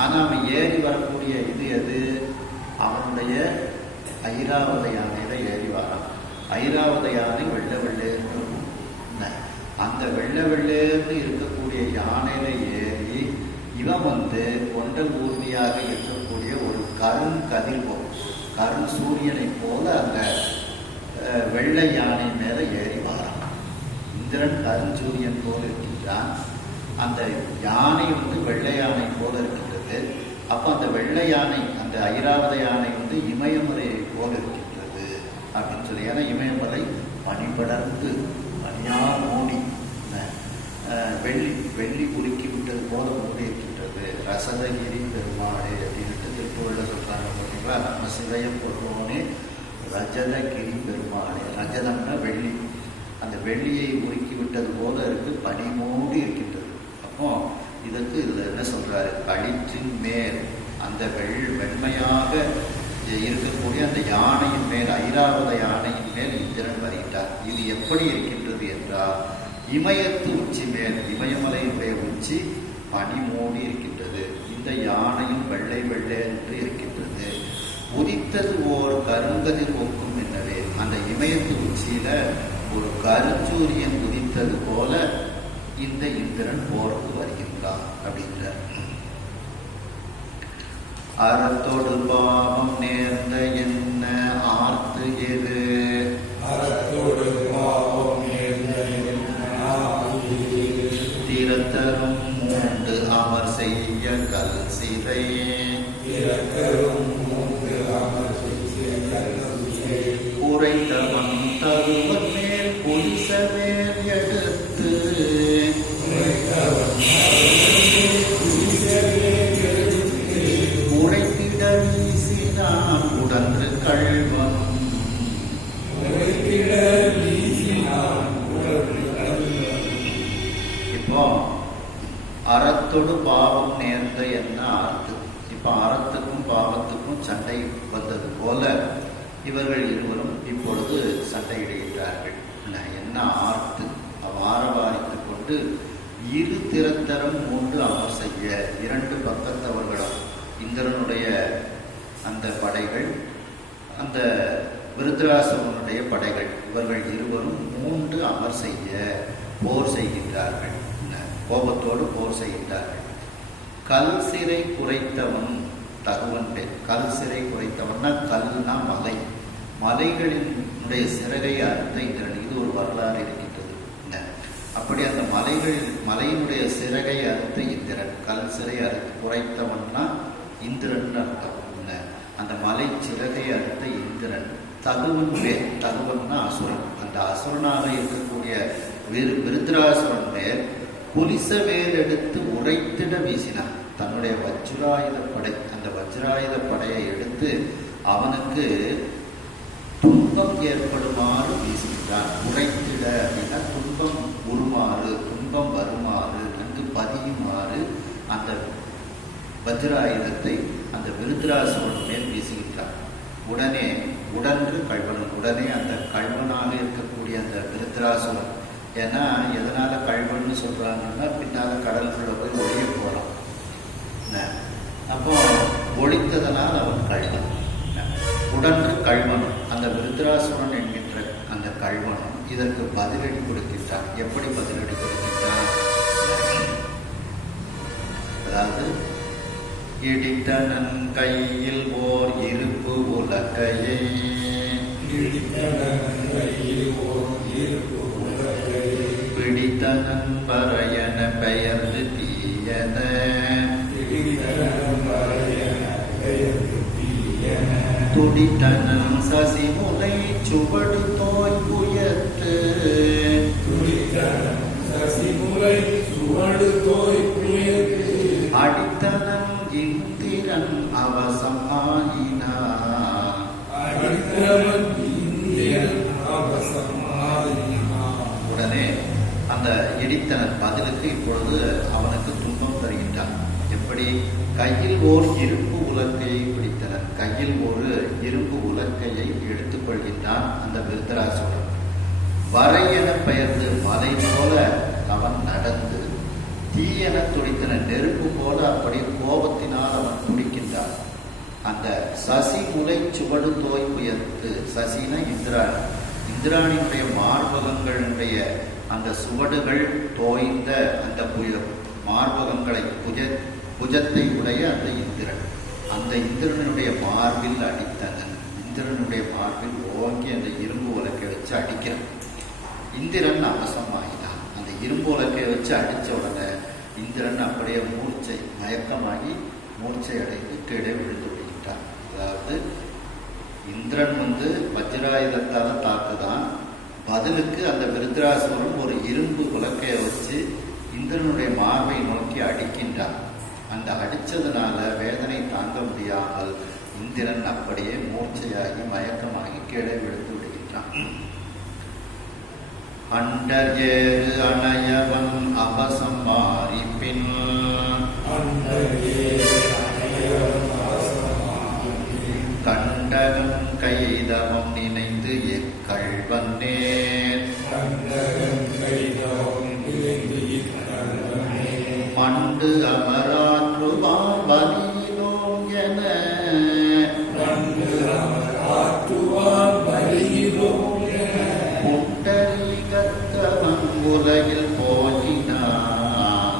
ஆனா அவன் ஏறி வரக்கூடிய இது எது? அவனுடைய ஐராவத யானையில ஏறி வரான். ஐராவத யானை வெள்ளை வெள்ளேன்னு, அந்த வெள்ளை வெள்ளேன்னு இருக்கக்கூடிய யானையில ஏறி இவன் வந்து கொண்டல் ஊர்தியாக இருக்கக்கூடிய ஒரு கருங்கதிர்வோம், கருண் சூரியனை போல அந்த வெள்ளை யானை மேல ஏறி வரான். இந்திரன் கருஞ்சூரியன் போல இருக்கின்றான், அந்த யானை வந்து வெள்ளை யானை போல இருக்கின்றது. அப்ப அந்த வெள்ளை யானை, அந்த ஐராவத யானை வந்து இமயமலையை போல இருக்கின்றது அப்படின்னு சொல்லி. ஏன்னா இமயமலை பனிபடர்ந்து பனியார் மூடி வெள்ளி உருக்கி விட்டது போல மூடி இருக்கின்றது. ரசதகிரி பெருமாளே அப்படின்ட்டு திருப்பூரில் சொல்றாங்க பார்த்தீங்களா. நம்ம சிவையம் பொருளோனே ரஜதகிரி பெருமாளே. ரஜதம்னா வெள்ளி, அந்த வெள்ளியை உருக்கி விட்டது போல இருக்கு, பனி மூடி இருக்கின்றது. அப்போ இதற்கு இதுல என்ன சொல்றாரு? களிற்றின் மேல் அந்த வெண்மையாக இருக்கக்கூடிய அந்த யானையின் மேல், ஐராவத யானையின் மேல் இந்திரன் வருகின்றார். இது எப்படி இருக்கின்றது என்றால், இமயத்து உச்சி மேல், இமயமலையினுடைய உச்சி பனி மூடி இருக்கின்றது. இந்த யானையும் வெள்ளை வெள்ளை என்று இருக்கின்றது. உதித்தது ஓர் கருங்கதிர் ஒக்கும் என்னவே, அந்த இமயத்து உச்சியில ஒரு கருஞ்சூரியன் உதித்தது போல இந்த இந்திரன் போருக்கு வருகின்றான் அப்படின்றார். அறத்தோடு பாவம் நேர்ந்த என்ன ஆர்த்து எது? அறத்தோடு பாவம் நேர்ந்த திறத்தரும் மூண்டு அமர் செய்ய கல் சிதை, உரைத்தவன் தருவன் மேல் புலிசவேல் எடுத்து, உரைத்திட வீசினான் உடன்று கள்வன். இப்போ அறத்தோடு பாவம் நேர்ந்த என்ன ஆர்த்து? இப்ப அறத்துக்கும் பாவத்துக்கும் சண்டை வந்தது போல இவர்கள் இருவரும் இப்பொழுது சண்டையிடுகின்றார்கள். என்ன ஆர்த்து? ஆரவாரித்துக் கொண்டு இரு திறத்தரம் மூன்று அமர் செய்ய, இரண்டு பக்கத்தவர்களும் இந்திரனுடைய அந்த படைகள், அந்த விருத்ராசுரனுடைய படைகள், இவர்கள் இருவரும் மூன்று அமர் செய்ய போர் செய்கின்றார்கள். கோபத்தோடு போர் செய்கின்றார்கள். கல் சிறை குறைத்தவன் தகுவன் பேர். கல் சிறை குறைத்தவன்னா, கல்னா மலை, மலைகளினுடைய சிறகை அறுத்த இந்திரன். இது ஒரு வரலாறு இருக்கின்றது. அப்படி அந்த மலையினுடைய சிறகை அறுத்த இந்திரன் இந்திரன். கல் சிறை அறுத்து குறைத்தவன்னா இந்திரன் அர்த்தம். அந்த மலை சிறகை அறுத்த இந்திரன் தகுவன் பேர். தகுவன்னா அசுரன். அந்த அசுரனாக இருக்கக்கூடிய விருத்ராசுரன் பேர் புலிச வேல் எடுத்து உரைத்திட வீசினான். தன்னுடைய வஜ்ராயுத படை, அந்த வஜ்ராயுத படையை எடுத்து அவனுக்கு துன்பம் ஏற்படுமாறு வீசுகிறான். உரைத்திட அப்படின்னா துன்பம் உருமாறு, துன்பம் வருமாறு, நன்கு பதியுமாறு அந்த வஜ்ராயுதத்தை அந்த விருத்ராசுரன் மேல் வீசுகின்றான். உடனே உடன்று கழ்வன், உடனே அந்த கழ்வனாக இருக்கக்கூடிய அந்த விருத்ராசுரன், ஏன்னா எதனால கழ்வன்னு சொல்றாங்கன்னா பின்னால கடலுக்குள்ள போய் ஒழிய போறான். அப்போ ஒழித்ததனால் அவன் கழ்வன். உடன்று கழ்வன், அந்த விருத்ராசுரன் என்கின்ற அந்த கழ்வனும் இதற்கு பதிலடி கொடுக்கின்றான். எப்படி பதிலடி கொடுக்கின்றான்? அதாவது இடித்தனன் கையில் ஓர் இருப்பு உலக்கையை, பிடித்தனன் பறையன பெயர்ந்து தீயன, துடித்தனன் சசிமுலை சுவடு தோய் புயத்து, அடித்தனன் இந்திரன் அவசம் ஆயினான். உடனே அந்த இடித்தனன் பதிலுக்கு இப்பொழுது அவனுக்கு துன்பம் தருகின்றான். எப்படி? கையில் ஓர் இரும்பு உலக்கையை பிடித்தனன். கையில் ஒரு இரும்பு உலக்கையை எடுத்துக் கொள்கின்றான் அந்த விருத்தராசுரன். வரை என பெயர்ந்து மலை போல அவன் நடந்து, தீயென துடித்தன நெருப்பு போல அப்படி கோபத்தினால் அவன் துடிக்கின்றான். அந்த சசி முலை சுவடு தோய் புயத்து, சசின இந்திராணி, இந்திராணியுடைய மார்பகங்களுடைய அந்த சுவடுகள் தோய்ந்த அந்த மார்பகங்களை புஜத்தை உடைய அந்த இந்திரன், அந்த இந்திரனுடைய மார்பில் அடித்தனன். இந்திரனுடைய மார்பில் ஓங்கி அந்த இரும்பு உலக்கை வச்சு அடிக்கிறான். இந்திரன் அவசமாகினான். அந்த இரும்பு உலக்கை வச்சு அடித்த உடனே இந்திரன் அப்படியே மூர்ச்சை மயக்கமாகி மூர்ச்சை அடைந்து கீழே விழுந்து விடுகின்றான். அதாவது இந்திரன் வஜ்ராயுதத்தால தாக்குதான். பதிலுக்கு அந்த விருத்ராசுரன் ஒரு இரும்பு உலக்கையை வச்சு இந்திரனுடைய மார்பை நோக்கி அடிக்கின்றான். அந்த அடித்ததுனால வேதனை தாங்க முடியாமல் இந்திரன் அப்படியே மூர்ச்சையாகி மயக்கமாகி கீழே விழுந்து விடுகின்றான். அண்டர் ஏறு அணையவன் அவசம் மாறி பின், கண்டகம் கைதவம் நினைந்து எக்கள்வன் நேர், மண்டு அமராற்றுவான் வலியிலோம் என, புண்டரீகத்தவன் உலகில் போயினான்.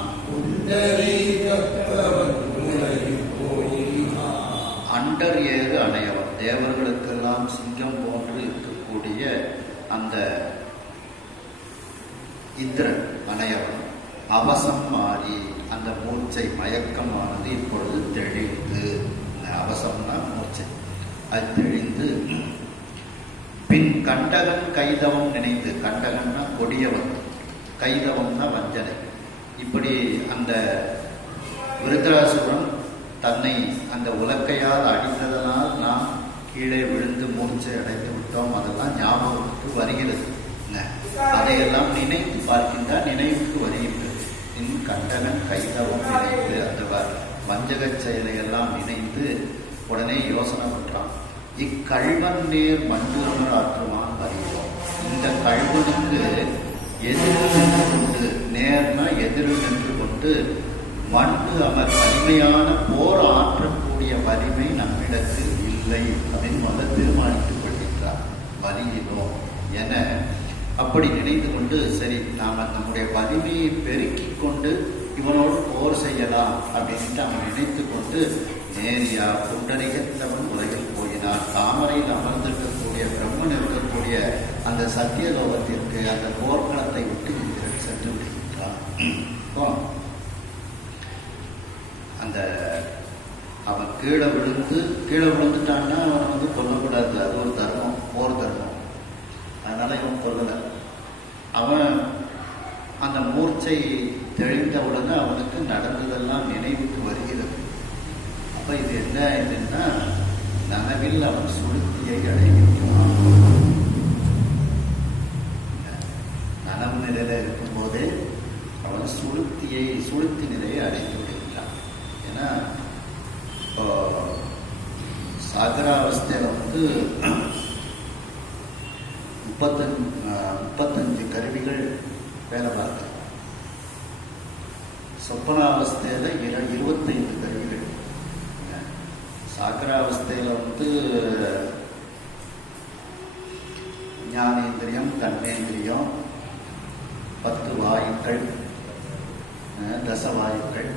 அண்டர் ஏறு அணையவன், தேவர்களுக்கெல்லாம் சிங்கம் போன்று இருக்கக்கூடிய அந்த இந்திரன் அணையவன் அவசம் மாறி, அந்த மூர்ச்சை மயக்கமானது இப்பொழுது தெளிந்து, அவசம்னா மூர்ச்சை, அது தெளிந்து பின் கண்டகன் கைதவம் நினைந்து, கண்டகன்னா கொடியவன், கைதவம்னா வஞ்சனை. இப்படி அந்த விருத்ராசுரன் தன்னை அந்த உலக்கையால் அடித்ததனால் நாம் கீழே விழுந்து மூர்ச்சை அடைந்து விட்டோம், அதெல்லாம் ஞாபகத்துக்கு வருகிறது. அதையெல்லாம் நினைத்து பார்க்கின்றார், நினைவுக்கு வருகின்றது. கண்டகன் கைதவம் நினைத்து அந்த வஞ்சக செயலை எல்லாம் நினைத்து உடனே யோசனை பண்றான். இக்கழ்வன் நேர் மண்டுவர் ஆற்றுவான் வருகிறோம். இந்த கழ்வனுக்கு எதிர் நின்று கொண்டு, நேர்னா எதிர் நின்று கொண்டு, மண்டு அவர் வலிமையான போர் ஆற்றக்கூடிய வலிமை நம்மிடத்தில் இல்லை அப்படின்னு தீர்மானித்துக் கொள்கின்றார். வருகிறோம் என அப்படி நினைத்து கொண்டு, சரி நாம் நம்முடைய வலிமையை பெருக்கிக் கொண்டு இவனோடு போர் செய்யலாம் அப்படின்ட்டு அவன் நினைத்து கொண்டு நேரியா புண்டரிகத்தவன் உலகில் போயினான். தாமரையில் அமர்ந்திருக்கக்கூடிய பிரம்மன் இருக்கக்கூடிய அந்த சத்தியலோகத்திற்கு, அந்த போர்க்களத்தை விட்டு இந்திரன் சென்று விடுகின்றான். அந்த அவன் கீழே விழுந்துட்டான்னா அவனை வந்து கொல்லக்கூடாது, அது ஒரு தர்மம், போர் தர்மம். அதனால இவன் கொல்லலை. அவன் அந்த மூர்ச்சை தெளிந்த உடனே அவனுக்கு நடந்ததெல்லாம் நினைவுக்கு வருகிறது. அப்ப இது என்ன இதுன்னா, நனவில் அவன் சுளுத்தியை அடைகின்றான். நனவு நிலையில இருக்கும்போதே அவன் சுளுத்தி நிலையை அடைந்து விடுகிறான். ஏன்னா இப்போ சாகராவஸ்தையில வந்து 35 கருவிகள் வேலை பார்க்க, சொப்பனாவஸ்தையில 25 கருவிகள். சாகராவஸ்தையில வந்து ஞானேந்திரியம், கர்மேந்திரியம், 10 வாயுக்கள், தசவாயுக்கள்,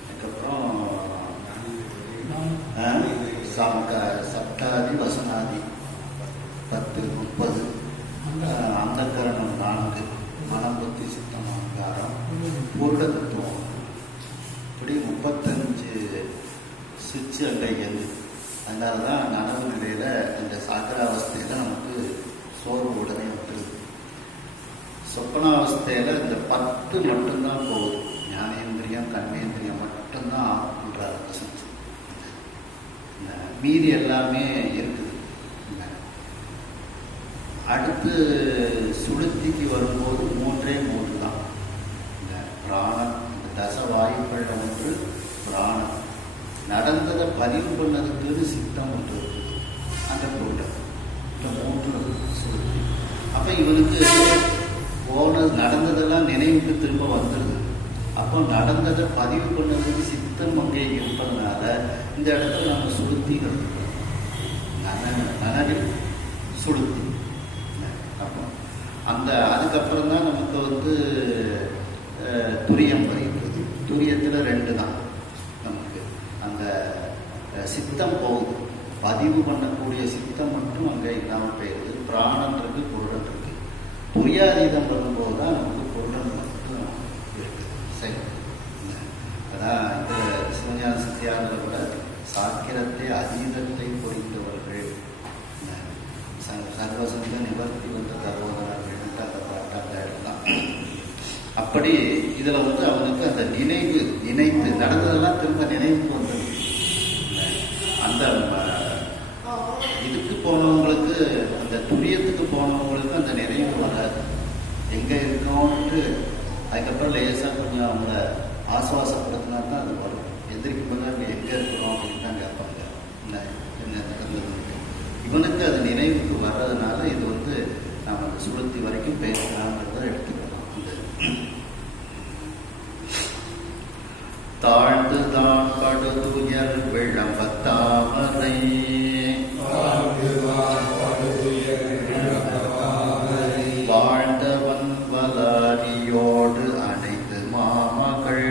அதுக்கப்புறம் சப்தாதி வசனாதி 10, 30, அந்த கரணம் 4, மனம், புத்தி, சித்தம், அகங்காரம், பூர்ண தத்துவம், இப்படி 35 சுவிட்சு அங்கே இயங்கு. அதனால தான் நனவு நிலையில இந்த சாகராவஸ்தையில நமக்கு சோர்வு உடனே விட்டுருது. சொப்பனாவஸ்தையில இந்த 10 மட்டும்தான் போகுது. ஞானேந்திரியம், கர்மேந்திரியம் மட்டும்தான் ஆஃப் பண்றாரு அந்த சுவிட்ச். மீதி எல்லாமே இருக்குது. அடுத்து சுளுத்திக்கு வரும்போது 3 தான். இந்த பிராணம், இந்த தசவாயுக்கள் ஒன்று பிராணம், நடந்ததை பதிவு பண்ணதுக்கு சித்தம் ஒன்று, அந்த கூட்டம், இந்த 3 சுளுத்தி. அப்ப இவனுக்கு நடந்ததெல்லாம் நினைவுக்கு திரும்ப வந்துடுது. அப்போ நடந்ததை பதிவு பண்ணதுக்கு சித்தம் அங்கே இருப்பதனால இந்த இடத்துல நம்ம சுளுத்திகள் நனவில் சுளுத்தி. அப்போ அந்த அதுக்கப்புறம் தான் நமக்கு வந்து துரியம் வருகிறது. துரியத்தில் 2 தான் நமக்கு. அந்த சித்தம் போகுது, பதிவு பண்ணக்கூடிய சித்தம் மட்டும் அங்கே இல்லாமல் போயிடுது. பிராணம் இருக்கு, பொருள் இருக்கு. துரியாதீதம் வரும்போது தான் நமக்கு பொருள் மட்டும் இருக்குது. சரி, அதான் இந்த சிவஞான சித்தியாரில் கூட சாக்கிரத்தை அதீதத்தை பொறித்தவர்கள், சர்வசங்க நிவர்த்தி வந்த தருவதர்கள் அந்த பாட்டாளர்லாம். அப்படி இதுல வந்து அவனுக்கு அந்த நினைத்து நடந்ததெல்லாம் திரும்ப நினைவுக்கு வந்தது. அந்த இதுக்கு போனவங்களுக்கு, அந்த துரியத்துக்கு போனவங்களுக்கு அந்த நினைவு வராது. எங்க இருக்கோம்ட்டு அதுக்கப்புறம் லேசா கொஞ்சம் அவங்கள ஆசுவாசப்படுத்தினா தான் அது வரும். எந்திரிக்கும் போது அவங்க எங்க இருக்கிறோம் அப்படின்னு தான் கேட்பாங்க. என்ன நடந்தது? இவனுக்கு அது நினைவுக்கு வர்றதுனால இது வந்து நாம் அந்த சுளுத்தி வரைக்கும் பேசலாம்ன்றத எடுத்துக்கலாம். தாழ்ந்து தான் படுதுயர் விளம்பத்தாமரை, வாழ்ந்தவன் வலாரியோடு அனைத்து மாமகள்,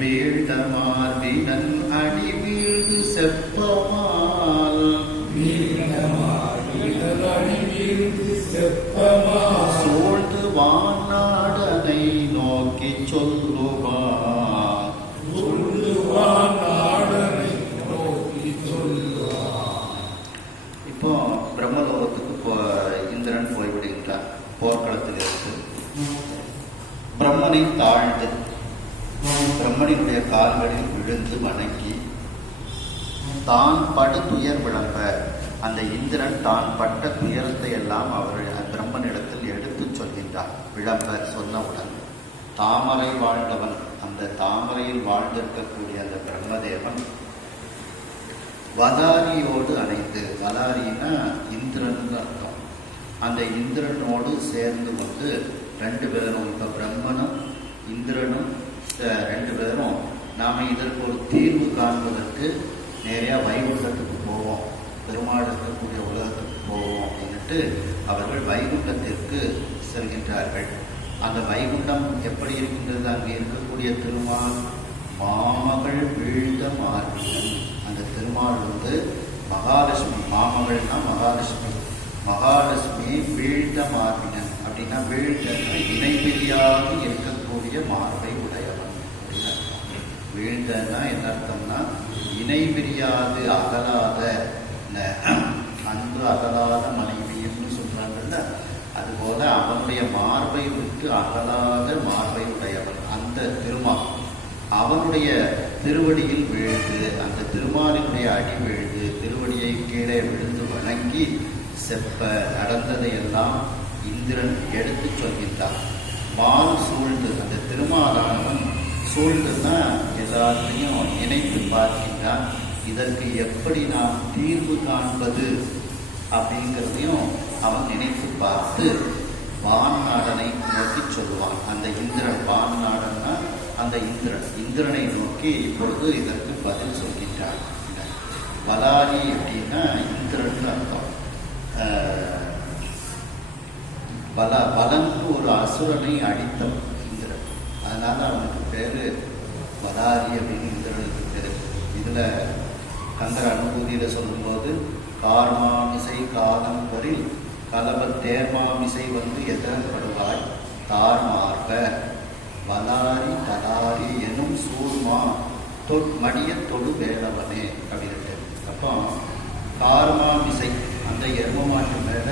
வீழ்ந்த மார்பினன் அடி வீழ்ந்து செப்பமால், சூழ்ந்து வானாடனை நோக்கி சொல்லுவான். இப்போ பிரம்மலோகத்துக்கு இந்திரன் போய்விடுகின்றார். போர்க்களத்தில் இருந்து பிரம்மனை தாழ்ந்து பிரம்மனினுடைய கால்களில் விழுந்து வணங்கி தான் படு துயர் விளம்ப, அந்த இந்திரன் தான் பட்ட துயரத்தை எல்லாம் அவர் பிரம்மனிடத்தில் எடுத்து சொல்கின்றார். விளம்ப சொன்னவுடன் தாமரை வாழ்ந்தவன், அந்த தாமரையில் வாழ்ந்திருக்கக்கூடிய அந்த பிரம்மதேவன் வதாரியோடு அணைத்து, வதாரின்னா இந்திரன் அர்த்தம், அந்த இந்திரனோடு சேர்ந்து கொண்டு 2 பேரும், இப்ப பிரம்மனும் இந்திரனும் 2 பேரும் நாம இதற்கு ஒரு தீர்வு காண்பதற்கு நேரையா வைகுண்டத்துக்கு போவோம், பெருமாள் இருக்கக்கூடிய உலகத்துக்கு போவோம் அப்படின்ட்டு அவர்கள் வைகுண்டத்திற்கு செல்கின்றார்கள். அந்த வைகுண்டம் எப்படி இருக்கின்றது? அங்கே இருக்கக்கூடிய திருமால் மாமகள் வீழ்ந்த மார்பினன், அந்த திருமால் வந்து மகாலட்சுமி, மாமகள்னா மகாலட்சுமி, மகாலட்சுமி வீழ்ந்த மார்பினன் அப்படி அப்படின்னா வீழ்கன்னா இணை பிரியாது இருக்கக்கூடிய மார்பை உடையவன் அப்படின்னு அர்த்தம். வீழ்கன்னா என்ன அர்த்தம்னா இணை பிரியாது அகலாத அன்பு அகலாத மனைவின்னு சொல்றாங்கல்ல, அதுபோல அவனுடைய மார்பை விட்டு அகலாத மார்பை உடையவன் அந்த திருமால் அவனுடைய திருவடியில் விழுந்து, அந்த திருமாலினுடைய அடி விழுந்து திருவடியை கீழே விழுந்து வணங்கி செப்ப நடந்ததையெல்லாம் இந்திரன் எடுத்து சொல்கின்றான். மால் சூழ்ந்து, அந்த திருமாலானவன் சூழ்ந்துன்னா எல்லாத்தையும் நினைத்து பார்க்கின்றான். இதற்கு எப்படி நாம் தீர்வு காண்பது அப்படிங்கிறதையும் அவன் நினைத்து பார்த்து வானநாடனை நோக்கி சொல்லுவான். அந்த இந்திரன், வானநாடன்னா அந்த இந்திரனை நோக்கி இப்பொழுது இதற்கு பதில் சொல்கின்றான். வலாரி அப்படின்னா இந்திரன் அர்த்தம். பலன்னு ஒரு அசுரனை அடித்தவன் இந்திரன், அதனால அவனுக்கு பேரு வலாரி அப்படின்னு இந்திரனுக்கு பேரு. இதுல கந்தர் அனுபூதியில சொல்லும்போது கார்மாமிசை காலம் வரில் கலவர் தேர்மாமிசை வந்து எதிரப்படுவாய் தார் மார்ப வலாரி தலாரி எனும் சூர்மா மடிய தொடு வேளவனே அப்படின்னு. அப்போ கார்மாமிசை அந்த எரும மாட்டு மேல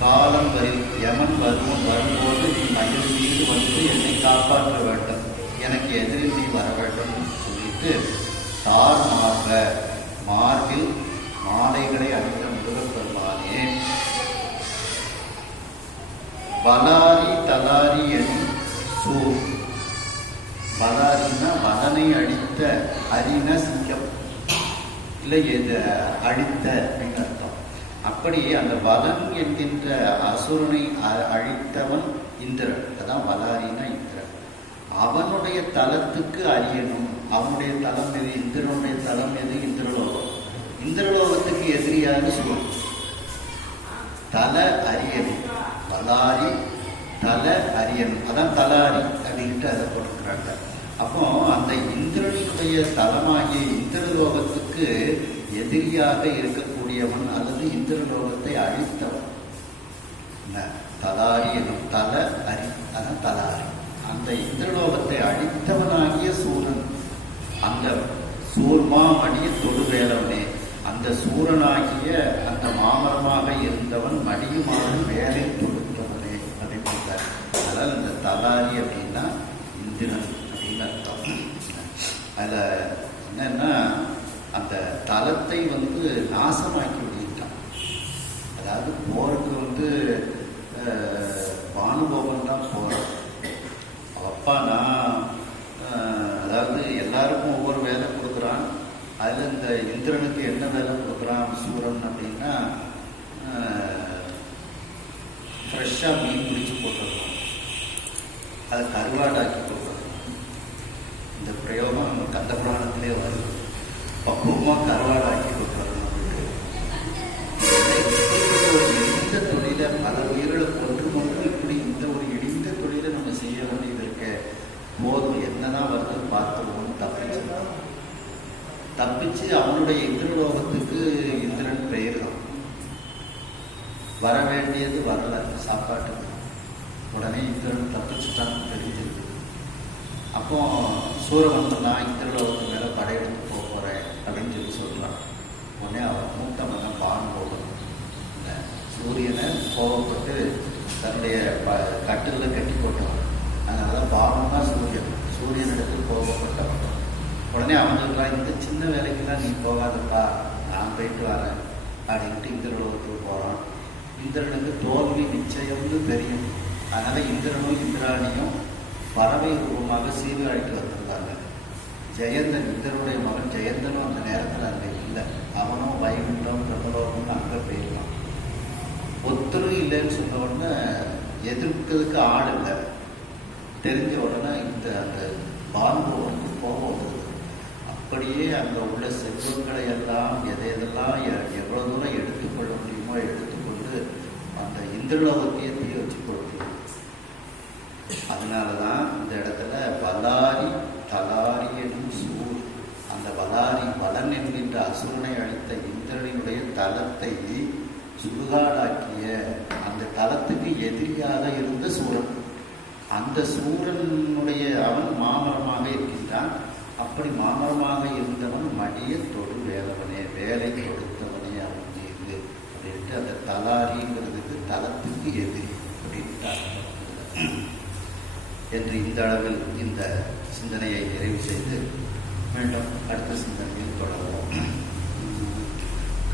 காலம் வரில் யமன் வரும்போது நீ மயில் மீது வந்து என்னை காப்பாற்ற வேண்டும், எனக்கு எதிரில் நீ வர வேண்டும் சொல்லிட்டு தார் மார்ப மார்பில் மாலைகளை அணிந்த முருகப்பெருமானே வலாரி தலாரி எனும் சூர். வலாரின்னா வலனை அடித்த, அரின சிங்கம் இல்லை எது அழித்த அப்படின்னு அர்த்தம். அப்படி அந்த வலன் என்கின்ற அசுரனை அழித்தவன் இந்திரன், அதான் வலாரின்னா இந்திரன். அவனுடைய தலத்துக்கு அறியணும். அவனுடைய தலம் எது? இந்திரனுடைய தலம் எது? இந்திரலோகம். இந்திரலோகத்துக்கு எதிரியாக சூழ் தல அரியணும். வலாரி தல அரியணும், அதான் தலாரி அப்படின்ட்டு அதை போட்டுக்கிறாங்க. அப்போ அந்த இந்திரனுடைய தலமாகிய இந்திரலோகத்துக்கு எதிரியாக இருக்கக்கூடியவன் அல்லது இந்திரலோகத்தை அழித்தவன் தலாரி எனும் தல அரி, அதான் தலாரி. அந்த இந்திரலோகத்தை அழித்தவனாகிய சூரன், அந்த சூர்மாமணிய தொடுவேலவனே, அந்த சூரனாகிய அந்த மாமரமாக இருந்தவன் மடியுமான வேலை தொடுத்தவனே அப்படின்னு சொல்றார். அதனால் இந்த தலாரி அப்படின்னா இந்திரன் அப்படின்னு அர்த்தம். அதுல என்னன்னா அந்த தலத்தை வந்து நாசமாக்கி விட்டான். அதாவது போருக்கு வந்து பானுபோகன் தான் போறான். அப்பா நான் அதாவது எல்லாருக்கும் ஒவ்வொரு வேலை கொடுக்குறான். அதில் இந்த இந்திரனுக்கு என்ன வேலை கொடுக்குறான் சூரன் அப்படின்னா ஃப்ரெஷ்ஷாக மீன் பிடிச்சி போட்டுருக்கோம், அதை கருவாடாக்கி போட்டுருக்கோம். இந்த பிரயோகம் நம்ம கந்த புராணத்திலே வருது. பக்குவமாக கருவாடாக்கி போட்டுருக்கோம். இந்த தொழிலை பல உயிர்களை கொண்டு இப்படி இந்த ஒரு இடிந்த தொழிலை நம்ம செய்ய வேண்டியது இருக்க போதும், என்னதான் வருதுன்னு பார்த்துருவோம். தப்பிச்சு அவனுடைய இந்திரலோகத்துக்கு இந்திரன் பெயர் தான். வர வேண்டியது வரல சாப்பாட்டுக்கு. உடனே இந்திரன் தப்பிச்சுட்டான்னு தெரிஞ்சது. அப்போ சூரவன் நான் இந்திரலோகத்து மேல படையெடுத்து போக போறேன் அப்படின்னு சொல்லி சொல்றான். உடனே அவன் மூட்டமன பானுபோகன் சூரியனை கோபப்பட்டு தன்னுடைய கட்டில் கட்டி போட்டவன். அதனாலதான் பாவம் தான் சூரியனிடத்தில் கோபப்பட்டவன். உடனே அவனுக்குலாம் இந்த சின்ன வேலைக்கெல்லாம் நீ போகாதப்பா, நான் போயிட்டு வரேன் அப்படின்ட்டு இந்திரலோகத்துக்கு போறான். இந்திரனுக்கு தோல்வி நிச்சயம்னு தெரியும். அதனால இந்திரனும் இந்திராணியும் பறவை ரூபமாக சீர்காழிக்கு வந்திருந்தாங்க. ஜெயந்தன், இந்திரனுடைய மகன் ஜெயந்தனும் அந்த நேரத்தில் அங்கே இல்லை. அவனும் வைகுண்டம் பிரம்மலோகம்னு அங்கே போயிருந்தான். ஒத்தரும் இல்லைன்னு சொன்ன உடனே எதிர்க்கிறதுக்கு ஆள் இல்லை. தெரிஞ்ச உடனே இந்த அந்த பானுபவனுக்கு கோபம் வருது. அப்படியே அங்கே உள்ள செல்வங்களை எல்லாம் எதையெல்லாம் எவ்வளவு தூரம் எடுத்துக்கொள்ள முடியுமோ எடுத்துக்கொண்டு அந்த இந்திரலோகத்தையே தீ வச்சு கொடுத்து. அதனாலதான் இந்த இடத்துல வலாரி தலாரி எனும் சூர், அந்த வலாரி வலன் என்கின்ற அசுரனை அளித்த இந்திரனுடைய தலத்தை சுடுகாடாக்கிய, அந்த தலத்துக்கு எதிரியாக அந்த சூரனுடைய அவன் மாமரமாக இருக்கின்றான். அப்படி மாமரமாக இருந்தவன் மடிய தொடு வேலவனே, வேலை கொடுத்தவனே அவன் மீது அப்படின்ட்டு அந்த தலாரிங்கிறதுக்கு தலத்துக்கு எதிரி அப்படின்ட்டார் என்று இந்த அளவில் இந்த சிந்தனையை நிறைவு செய்து மீண்டும் அடுத்த சிந்தனையில் தொடர்வோம்.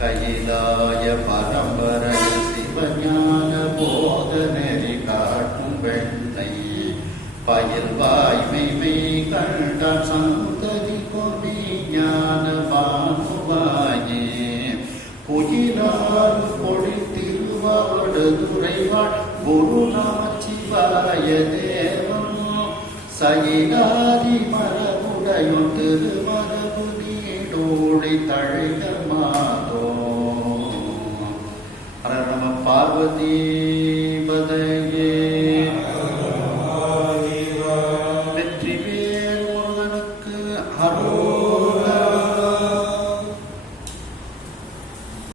கையிலாய பரம்பரையில் சிவஞான போத நெறி காட்டும் வெண்ணை பயில் வாய்மை கண்டான் சந்ததி கொடி ஞான பானுவாயே குயிலாறு பொடி திருவாடுதுறைவாள் குரு நமச்சிவாய தேவம் சயிலாதி மரபுடையும் திருமரபு நீடோழி தழைக மாதோ. ஹர நம பார்வதி